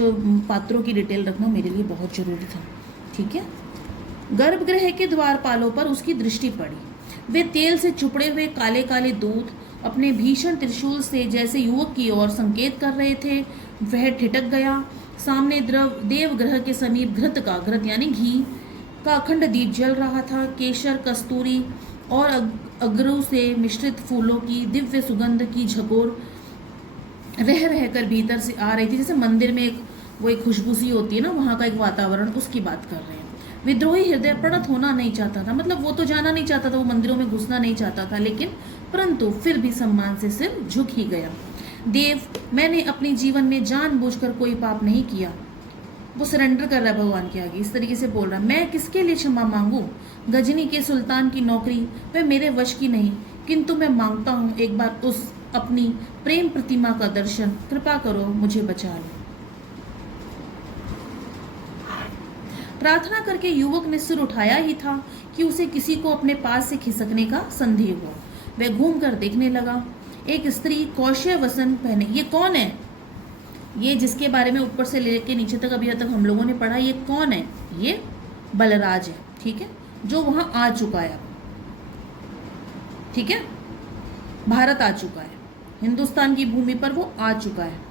पात्रों की डिटेल रखना मेरे लिए बहुत ज़रूरी था। ठीक है। गर्भगृह के द्वारपालों पर उसकी दृष्टि पड़ी। वे तेल से चुपड़े हुए काले काले दूत अपने भीषण त्रिशूल से जैसे युवक की ओर संकेत कर रहे थे। वह ठिठक गया। सामने देवगृह के समीप घृत यानी घी का अखंड दीप जल रहा था। केशर, कस्तूरी और अगरू से मिश्रित फूलों की दिव्य सुगंध की झकोर रह रहकर भीतर से आ रही थी। जैसे मंदिर में एक खुशबू सी होती है ना, वहाँ का एक वातावरण, उसकी बात कर रहे हैं। विद्रोही हृदय प्रणत होना नहीं चाहता था, मतलब वो तो जाना नहीं चाहता था, वो मंदिरों में घुसना नहीं चाहता था, लेकिन परंतु फिर भी सम्मान से सिर झुक ही गया। देव, मैंने अपने जीवन में जानबूझकर कोई पाप नहीं किया। वो सरेंडर कर रहा है भगवान के आगे, इस तरीके से बोल रहा है। मैं किसके लिए क्षमा मांगू? गजनी के सुल्तान की नौकरी वह मेरे वश की नहीं, किंतु मैं मांगता हूँ एक बार उस अपनी प्रेम प्रतिमा का दर्शन। कृपा करो, मुझे बचा लो। प्रार्थना करके युवक ने सिर उठाया ही था कि उसे किसी को अपने पास से खिसकने का संदेह हुआ। वह घूम कर देखने लगा। एक स्त्री कौशय वसन पहने। ये कौन है? ये जिसके बारे में ऊपर से लेके नीचे तक अभी तक हम लोगों ने पढ़ा, ये कौन है? ये बलराज है। ठीक है, जो वहां आ चुका है। ठीक है, भारत आ चुका है, हिंदुस्तान की भूमि पर वो आ चुका है।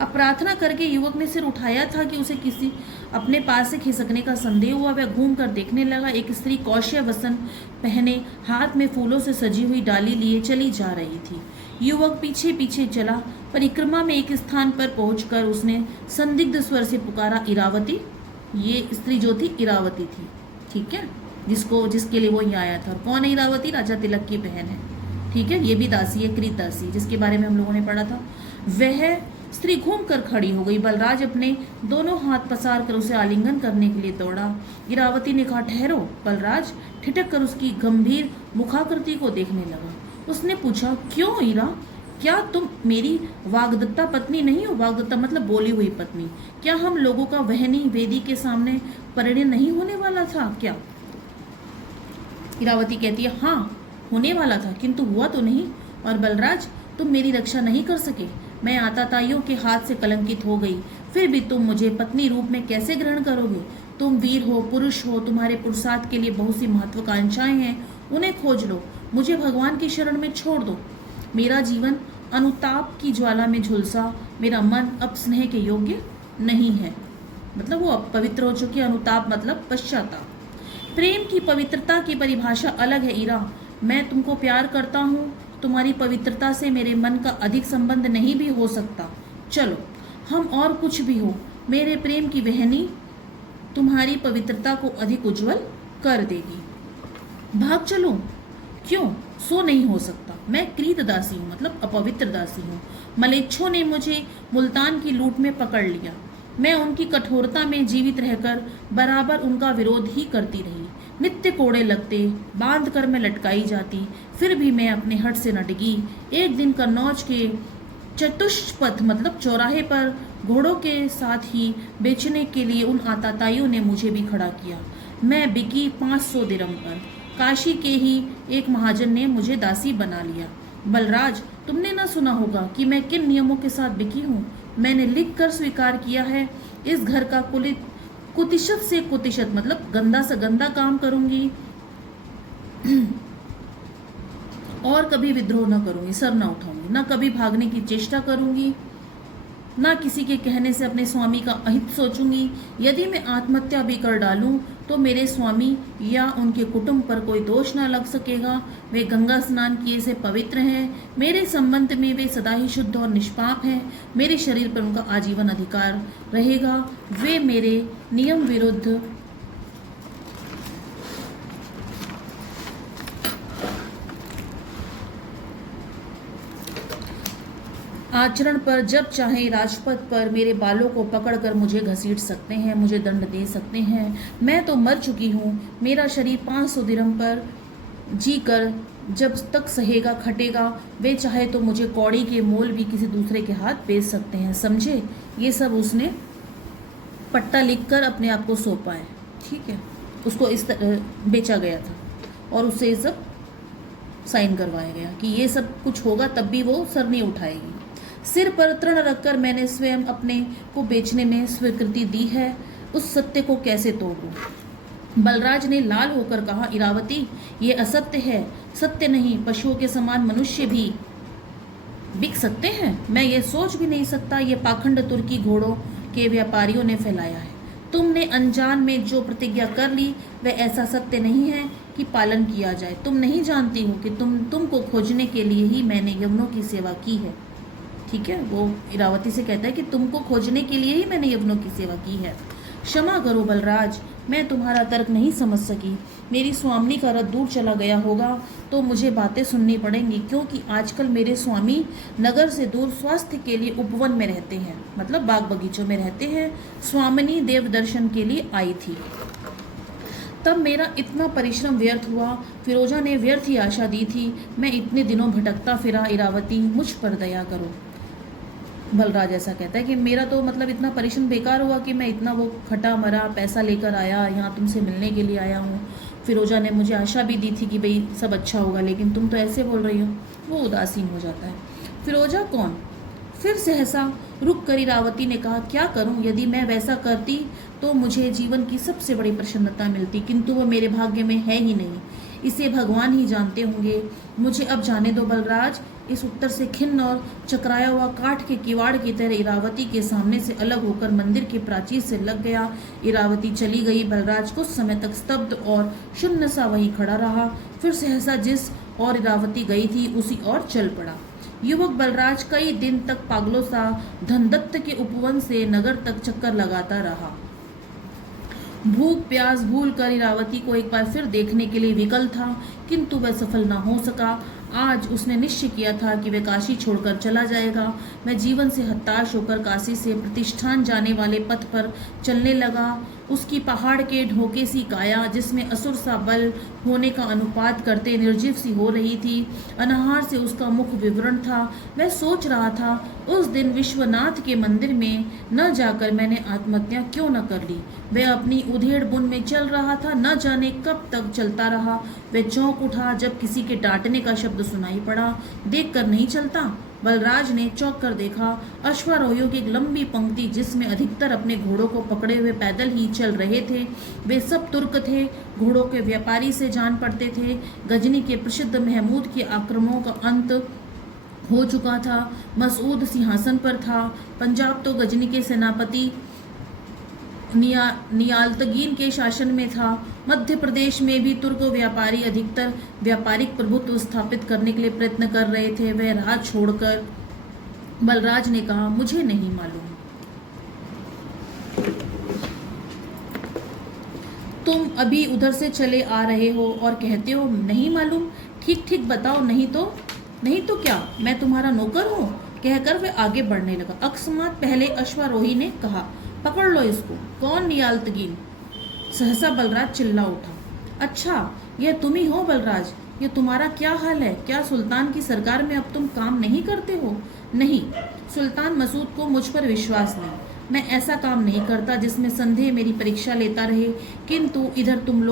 अब प्रार्थना करके युवक ने सिर उठाया था कि उसे किसी अपने पास से खिसकने का संदेह हुआ। वह घूम कर देखने लगा। एक स्त्री कौशय वसन पहने, हाथ में फूलों से सजी हुई डाली लिए चली जा रही थी। युवक पीछे पीछे चला। परिक्रमा में एक स्थान पर पहुंचकर उसने संदिग्ध स्वर से पुकारा, इरावती। ये स्त्री जो थी इरावती थी। ठीक है, जिसके लिए वो यहाँ आया था। और कौन है इरावती? राजा तिलक की बहन है। ठीक है, ये भी दासी है, कृत दासी, जिसके बारे में हम लोगों ने पढ़ा था। वह स्त्री घूम कर खड़ी हो गई। बलराज अपने दोनों हाथ पसार कर उसे आलिंगन करने के लिए दौड़ा। इरावती ने कहा, ठहरो। बलराज ठिठक कर उसकी गंभीर मुखाकृति को देखने लगा। उसने पूछा, क्यों ईरा? क्या तुम मेरी वाग्दत्ता पत्नी नहीं हो? वाग्दत्ता मतलब बोली हुई पत्नी। क्या हम लोगों का वहनी वेदी के सामने परिणय नहीं होने वाला था क्या? इरावती कहती है, हाँ होने वाला था, किंतु हुआ तो नहीं। और बलराज, तुम मेरी रक्षा नहीं कर सके। मैं आताताइयों के हाथ से कलंकित हो गई। फिर भी तुम मुझे पत्नी रूप में कैसे ग्रहण करोगे? तुम वीर हो, पुरुष हो, तुम्हारे पुरुषार्थ के लिए बहुत सी महत्वाकांक्षाएं हैं, उन्हें खोज लो। मुझे भगवान की शरण में छोड़ दो। मेरा जीवन अनुताप की ज्वाला में झुलसा। मेरा मन अब स्नेह के योग्य नहीं है। मतलब वो पवित्र हो चुकी। अनुताप मतलब पश्चाताप। प्रेम की पवित्रता की परिभाषा अलग है ईरा। मैं तुमको प्यार करता हूँ, तुम्हारी पवित्रता से मेरे मन का अधिक संबंध नहीं भी हो सकता। चलो, हम और कुछ भी हो, मेरे प्रेम की वहनी तुम्हारी पवित्रता को अधिक उज्जवल कर देगी। भाग चलूं? क्यों? सो नहीं हो सकता। मैं कृत दासी हूँ, मतलब अपवित्र दासी हूँ। मलेच्छों ने मुझे मुल्तान की लूट में पकड़ लिया। मैं उनकी कठोरता में जीवित रहकर बराबर उनका विरोध ही करती रही। नित्य कोड़े लगते, बांध कर मैं लटकाई जाती, फिर भी मैं अपने हट से न डिगी। एक दिन कन्नौज के चतुष्पथ मतलब चौराहे पर घोड़ों के साथ ही बेचने के लिए उन आताताइयों ने मुझे भी खड़ा किया। मैं बिकी 500 दिरहम पर। काशी के ही एक महाजन ने मुझे दासी बना लिया। बलराज, तुमने न सुना होगा कि मैं किन नियमों के साथ बिकी हूँ। मैंने लिख कर स्वीकार किया है, इस घर का कुतिशत से कुतिशत मतलब गंदा से गंदा काम करूंगी और कभी विद्रोह न करूंगी, सर न उठाऊंगी, न कभी भागने की चेष्टा करूंगी, ना किसी के कहने से अपने स्वामी का अहित सोचूंगी। यदि मैं आत्महत्या भी कर डालूं तो मेरे स्वामी या उनके कुटुंब पर कोई दोष ना लग सकेगा। वे गंगा स्नान किए से पवित्र हैं। मेरे संबंध में वे सदा ही शुद्ध और निष्पाप हैं। मेरे शरीर पर उनका आजीवन अधिकार रहेगा। वे मेरे नियम विरुद्ध आचरण पर जब चाहे राजपथ पर मेरे बालों को पकड़कर मुझे घसीट सकते हैं, मुझे दंड दे सकते हैं। मैं तो मर चुकी हूँ। मेरा शरीर 500 दिरहम पर जीकर जब तक सहेगा खटेगा। वे चाहे तो मुझे कौड़ी के मोल भी किसी दूसरे के हाथ बेच सकते हैं। समझे? ये सब उसने पट्टा लिखकर अपने आप को सौंपा है। ठीक है, उसको इस बेचा गया था और उससे ये सब साइन करवाया गया कि ये सब कुछ होगा तब भी वो सर नहीं उठाएगी। सिर पर तृण रखकर मैंने स्वयं अपने को बेचने में स्वीकृति दी है। उस सत्य को कैसे तोड़ूं? बलराज ने लाल होकर कहा, इरावती, ये असत्य है। सत्य नहीं, पशुओं के समान मनुष्य भी बिक सकते हैं। मैं ये सोच भी नहीं सकता। ये पाखंड तुर्की घोड़ों के व्यापारियों ने फैलाया है। तुमने अनजान में जो प्रतिज्ञा कर ली वह ऐसा सत्य नहीं है कि पालन किया जाए। तुम नहीं जानती हो कि तुमको खोजने के लिए ही मैंने यवनों की सेवा की है। ठीक है, वो इरावती से कहता है कि तुमको खोजने के लिए ही मैंने यवनों की सेवा की है। क्षमा करो बलराज, मैं तुम्हारा तर्क नहीं समझ सकी। मेरी स्वामिनी का रथ दूर चला गया होगा तो मुझे बातें सुननी पड़ेंगी, क्योंकि आजकल मेरे स्वामी नगर से दूर स्वास्थ्य के लिए उपवन में रहते हैं, मतलब बाग बगीचों में रहते हैं। स्वामिनी देव दर्शन के लिए आई थी। तब मेरा इतना परिश्रम व्यर्थ हुआ। फिरोजा ने व्यर्थ ही आशा दी थी। मैं इतने दिनों भटकता फिरा। इरावती, मुझ पर दया करो। बलराज ऐसा कहता है कि मेरा तो मतलब इतना परिश्रम बेकार हुआ कि मैं इतना वो खटा मरा पैसा लेकर आया, यहाँ तुमसे मिलने के लिए आया हूँ। फिरोजा ने मुझे आशा भी दी थी कि भाई सब अच्छा होगा, लेकिन तुम तो ऐसे बोल रही हो। वो उदासीन हो जाता है। फिरोजा कौन? फिर सहसा रुक कर इरावती ने कहा, क्या करूं? यदि मैं वैसा करती तो मुझे जीवन की सबसे बड़ी प्रसन्नता मिलती, किंतु वो मेरे भाग्य में है ही नहीं। इसे भगवान ही जानते होंगे। मुझे अब जाने दो बलराज। इस उत्तर से खिन्न और चकराया हुआ काठ के किवाड़ की तरह इरावती के सामने से अलग होकर मंदिर के प्राचीर से लग गया। इरावती चली गई। बलराज कुछ समय तक स्तब्ध और शून्य सा वहीं खड़ा रहा। फिर सहसा जिस और इरावती गई थी उसी ओर चल पड़ा। युवक बलराज कई दिन तक पागलों सा धनदत्त के उपवन से नगर तक चक्कर लगाता रहा। भूख प्यास भूल कर इरावती को एक बार फिर देखने के लिए विकल था, किंतु वह सफल न हो सका। आज उसने निश्चय किया था कि वह काशी छोड़कर चला जाएगा। वह जीवन से हताश होकर काशी से प्रतिष्ठान जाने वाले पथ पर चलने लगा। उसकी पहाड़ के ढोके सी काया, जिसमें असुर सा बल होने का अनुपात करते निर्जीव सी हो रही थी, अनाहार से उसका मुख विवरण था। वह सोच रहा था, उस दिन विश्वनाथ के मंदिर में न जाकर मैंने आत्महत्या क्यों न कर ली। वह अपनी उधेड़ बुन में चल रहा था, न जाने कब तक चलता रहा। वह चौंक उठा जब किसी के डांटने का शब्द सुनाई पड़ा। देख कर नहीं चलता? बलराज ने चौंक कर देखा। अश्वारोहियों की एक लंबी पंक्ति, जिसमें अधिकतर अपने घोड़ों को पकड़े हुए पैदल ही चल रहे थे। वे सब तुर्क थे। घोड़ों के व्यापारी से जान पड़ते थे। गजनी के प्रसिद्ध महमूद के आक्रमणों का अंत हो चुका था। मसूद सिंहासन पर था। पंजाब तो गजनी के सेनापति नियालतगीन के शासन में था। मध्य प्रदेश में भी तुर्क व्यापारी अधिकतर व्यापारिक प्रभुत्व स्थापित करने के लिए प्रयत्न कर रहे थे। वह राह छोड़कर बलराज ने कहा, मुझे नहीं मालूम। तुम अभी उधर से चले आ रहे हो और कहते हो नहीं मालूम। ठीक ठीक बताओ, नहीं तो क्या मैं तुम्हारा नौकर हूँ? कहकर वह आगे बढ़ने लगा। अकस्मात पहले अश्वारोही ने कहा, पकड़ लो इसको। कौन? नियालतगीन। सहसा बलराज चिल्ला उठा। अच्छा, यह तुम ही हो बलराज? ये तुम्हारा क्या हाल है? क्या सुल्तान की सरकार में अब तुम काम नहीं करते हो? नहीं, सुल्तान मसूद को मुझ पर विश्वास नहीं। मैं ऐसा काम नहीं करता जिसमें संदेह मेरी परीक्षा लेता रहे। किंतु तुम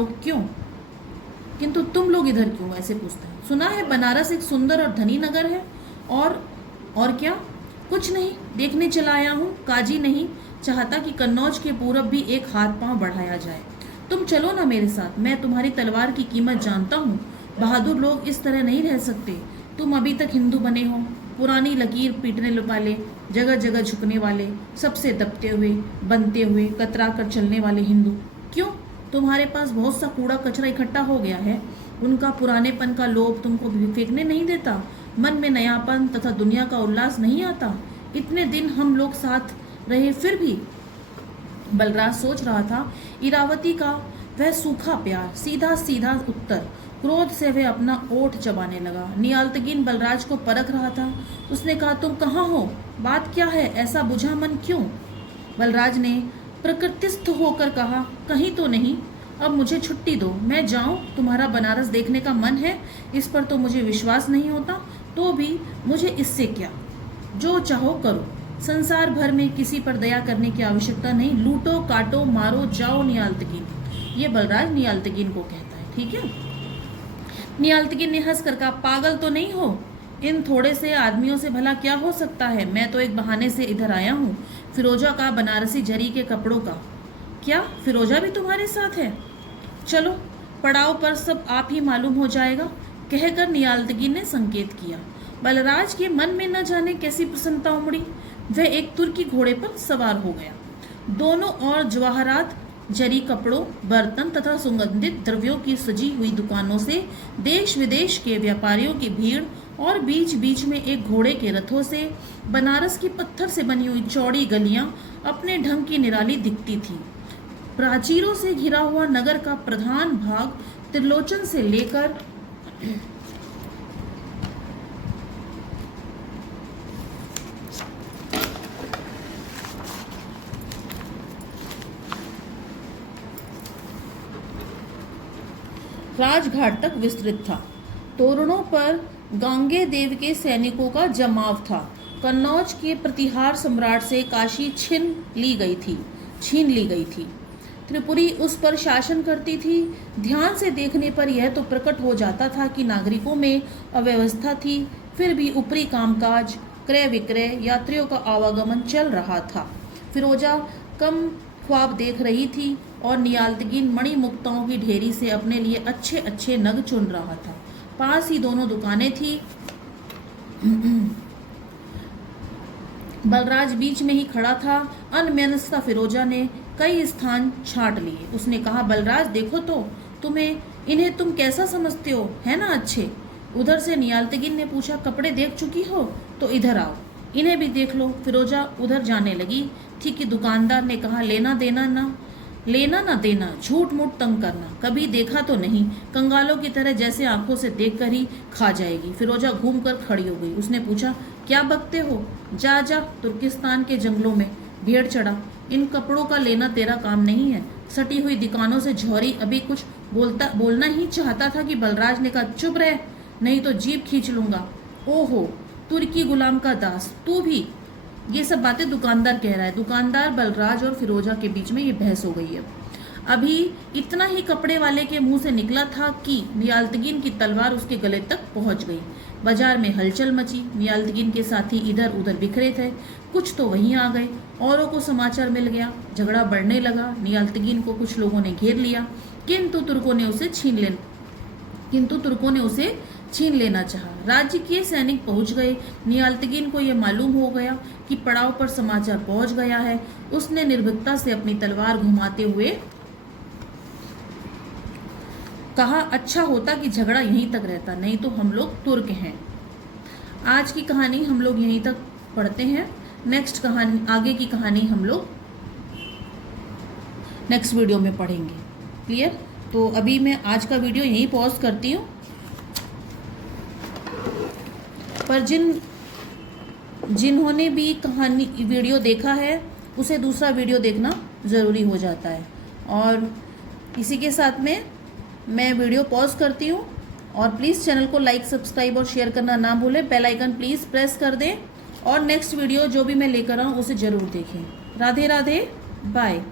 लोग इधर क्यों? ऐसे पूछता है। सुना है बनारस एक सुंदर और धनी नगर है। और क्या? कुछ नहीं, देखने चला आया हूँ। काजी नहीं चाहता कि कन्नौज के पूरब भी एक हाथ पांव बढ़ाया जाए। तुम चलो ना मेरे साथ। मैं तुम्हारी तलवार की कीमत जानता हूँ। बहादुर लोग इस तरह नहीं रह सकते। तुम अभी तक हिंदू बने हो। पुरानी लकीर पीटने वाले, जगह जगह झुकने वाले, सबसे दबते हुए, बनते हुए, कतरा कर चलने वाले हिंदू। क्यों? तुम्हारे पास बहुत सा कूड़ा कचरा इकट्ठा हो गया है। उनका पुरानेपन का लोभ तुमको फेंकने नहीं देता। मन में नयापन तथा दुनिया का उल्लास नहीं आता। इतने दिन हम लोग साथ रहे, फिर भी। बलराज सोच रहा था इरावती का वह सूखा प्यार, सीधा सीधा उत्तर। क्रोध से वह अपना ओठ चबाने लगा। नियाल्तगीन बलराज को परख रहा था। उसने कहा, तुम कहाँ हो? बात क्या है? ऐसा बुझा मन क्यों? बलराज ने प्रकृतिस्थ होकर कहा, कहीं तो नहीं। अब मुझे छुट्टी दो, मैं जाऊं। तुम्हारा बनारस देखने का मन है, इस पर तो मुझे विश्वास नहीं होता, तो भी मुझे इससे क्या, जो चाहो करो। संसार भर में किसी पर दया करने की आवश्यकता नहीं। लूटो, काटो, मारो, जाओ नियाल्तगीन। ये बलराज नियाल्तगीन को कहता है, ठीक है। नियाल्तगीन ने हंस कर कहा, पागल तो नहीं हो? इन थोड़े से आदमियों से भला क्या हो सकता है? मैं तो एक बहाने से इधर आया हूँ, फिरोजा का बनारसी जरी के कपड़ों का। क्या फिरोजा भी तुम्हारे साथ है? चलो, पड़ाव पर सब आप ही मालूम हो जाएगा, कहकर नियाल्तगीन ने संकेत किया। बलराज के मन में न जाने कैसी प्रसन्नता उमड़ी। वह एक तुर्की घोड़े पर सवार हो गया। दोनों ओर जवाहरात, जरी कपड़ों, बर्तन तथा सुगंधित द्रव्यों की सजी हुई दुकानों से देश विदेश के व्यापारियों की भीड़, और बीच बीच में एक घोड़े के रथों से बनारस की पत्थर से बनी हुई चौड़ी गलियां अपने ढंग की निराली दिखती थी। प्राचीरों से घिरा हुआ नगर का प्रधान भाग त्रिलोचन से लेकर राजघाट तक विस्तृत था। तोरणों पर गांगे देव के सैनिकों का जमाव था। कन्नौज के प्रतिहार सम्राट से काशी छीन ली गई थी। त्रिपुरी उस पर शासन करती थी। ध्यान से देखने पर यह तो प्रकट हो जाता था कि नागरिकों में अव्यवस्था थी, फिर भी ऊपरी कामकाज, क्रय विक्रय, यात्रियों का आवागमन चल रहा था। फिरोजा कम ख्वाब देख रही थी और नियाल्तगीन मणि मुक्ताओं की ढेरी से अपने लिए अच्छे अच्छे नग चुन रहा था। पास ही दोनों दुकानें थी। बलराज बीच में ही खड़ा था। अनमनस्कता फिरोजा ने कई स्थान छांट लिए। उसने कहा, बलराज देखो तो इन्हें तुम कैसा समझते हो, है ना अच्छे? उधर से नियाल्तगीन ने पूछा, कपड़े देख चुकी हो तो इधर आओ, इन्हें भी देख लो। फिरोजा उधर जाने लगी थी कि दुकानदार ने कहा, लेना ना देना, झूठ मूठ तंग करना, कभी देखा तो नहीं, कंगालों की तरह जैसे आंखों से देखकर ही खा जाएगी। फिरोजा घूमकर खड़ी हो गई। उसने पूछा, क्या बकते हो? जा तुर्किस्तान के जंगलों में भेड़ चढ़ा। इन कपड़ों का लेना तेरा काम नहीं है। सटी हुई दुकानों से झौरी अभी कुछ बोलना ही चाहता था कि बलराज ने कहा, चुप रह, नहीं तो जीभ खींच लूंगा। ओहो, तुर्की गुलाम का दास, तू भी? ये सब बातें दुकानदार कह रहा है। दुकानदार, बलराज और फिरोजा के बीच में ये बहस हो गई है। अभी इतना ही कपड़े वाले के मुंह से निकला था कि नियाल्तगीन की तलवार उसके गले तक पहुंच गई। बाजार में हलचल मची। नियाल्तगीन के साथी इधर उधर बिखरे थे, कुछ तो वहीं आ गए, औरों को समाचार मिल गया। झगड़ा बढ़ने लगा। नियाल्तगीन को कुछ लोगों ने घेर लिया, किंतु तुर्कों ने उसे छीन लेना चाहा। राज्य के सैनिक पहुंच गए। नियाल्तगीन को यह मालूम हो गया कि पड़ाव पर समाचार पहुंच गया है। उसने निर्भीकता से अपनी तलवार घुमाते हुए कहा, अच्छा होता कि झगड़ा यहीं तक रहता, नहीं तो हम लोग तुर्क हैं। आज की कहानी हम लोग यहीं तक पढ़ते हैं। आगे की कहानी हम लोग नेक्स्ट वीडियो में पढ़ेंगे। क्लियर? तो अभी मैं आज का वीडियो यहीं पॉज करती हूँ। पर जिन्होंने भी वीडियो देखा है, उसे दूसरा वीडियो देखना ज़रूरी हो जाता है। और इसी के साथ में मैं वीडियो पॉज करती हूँ। और प्लीज़ चैनल को लाइक, सब्सक्राइब और शेयर करना ना भूलें। बेल आइकन प्लीज़ प्रेस कर दें और नेक्स्ट वीडियो जो भी मैं लेकर आऊँ उसे ज़रूर देखें। राधे राधे, बाय।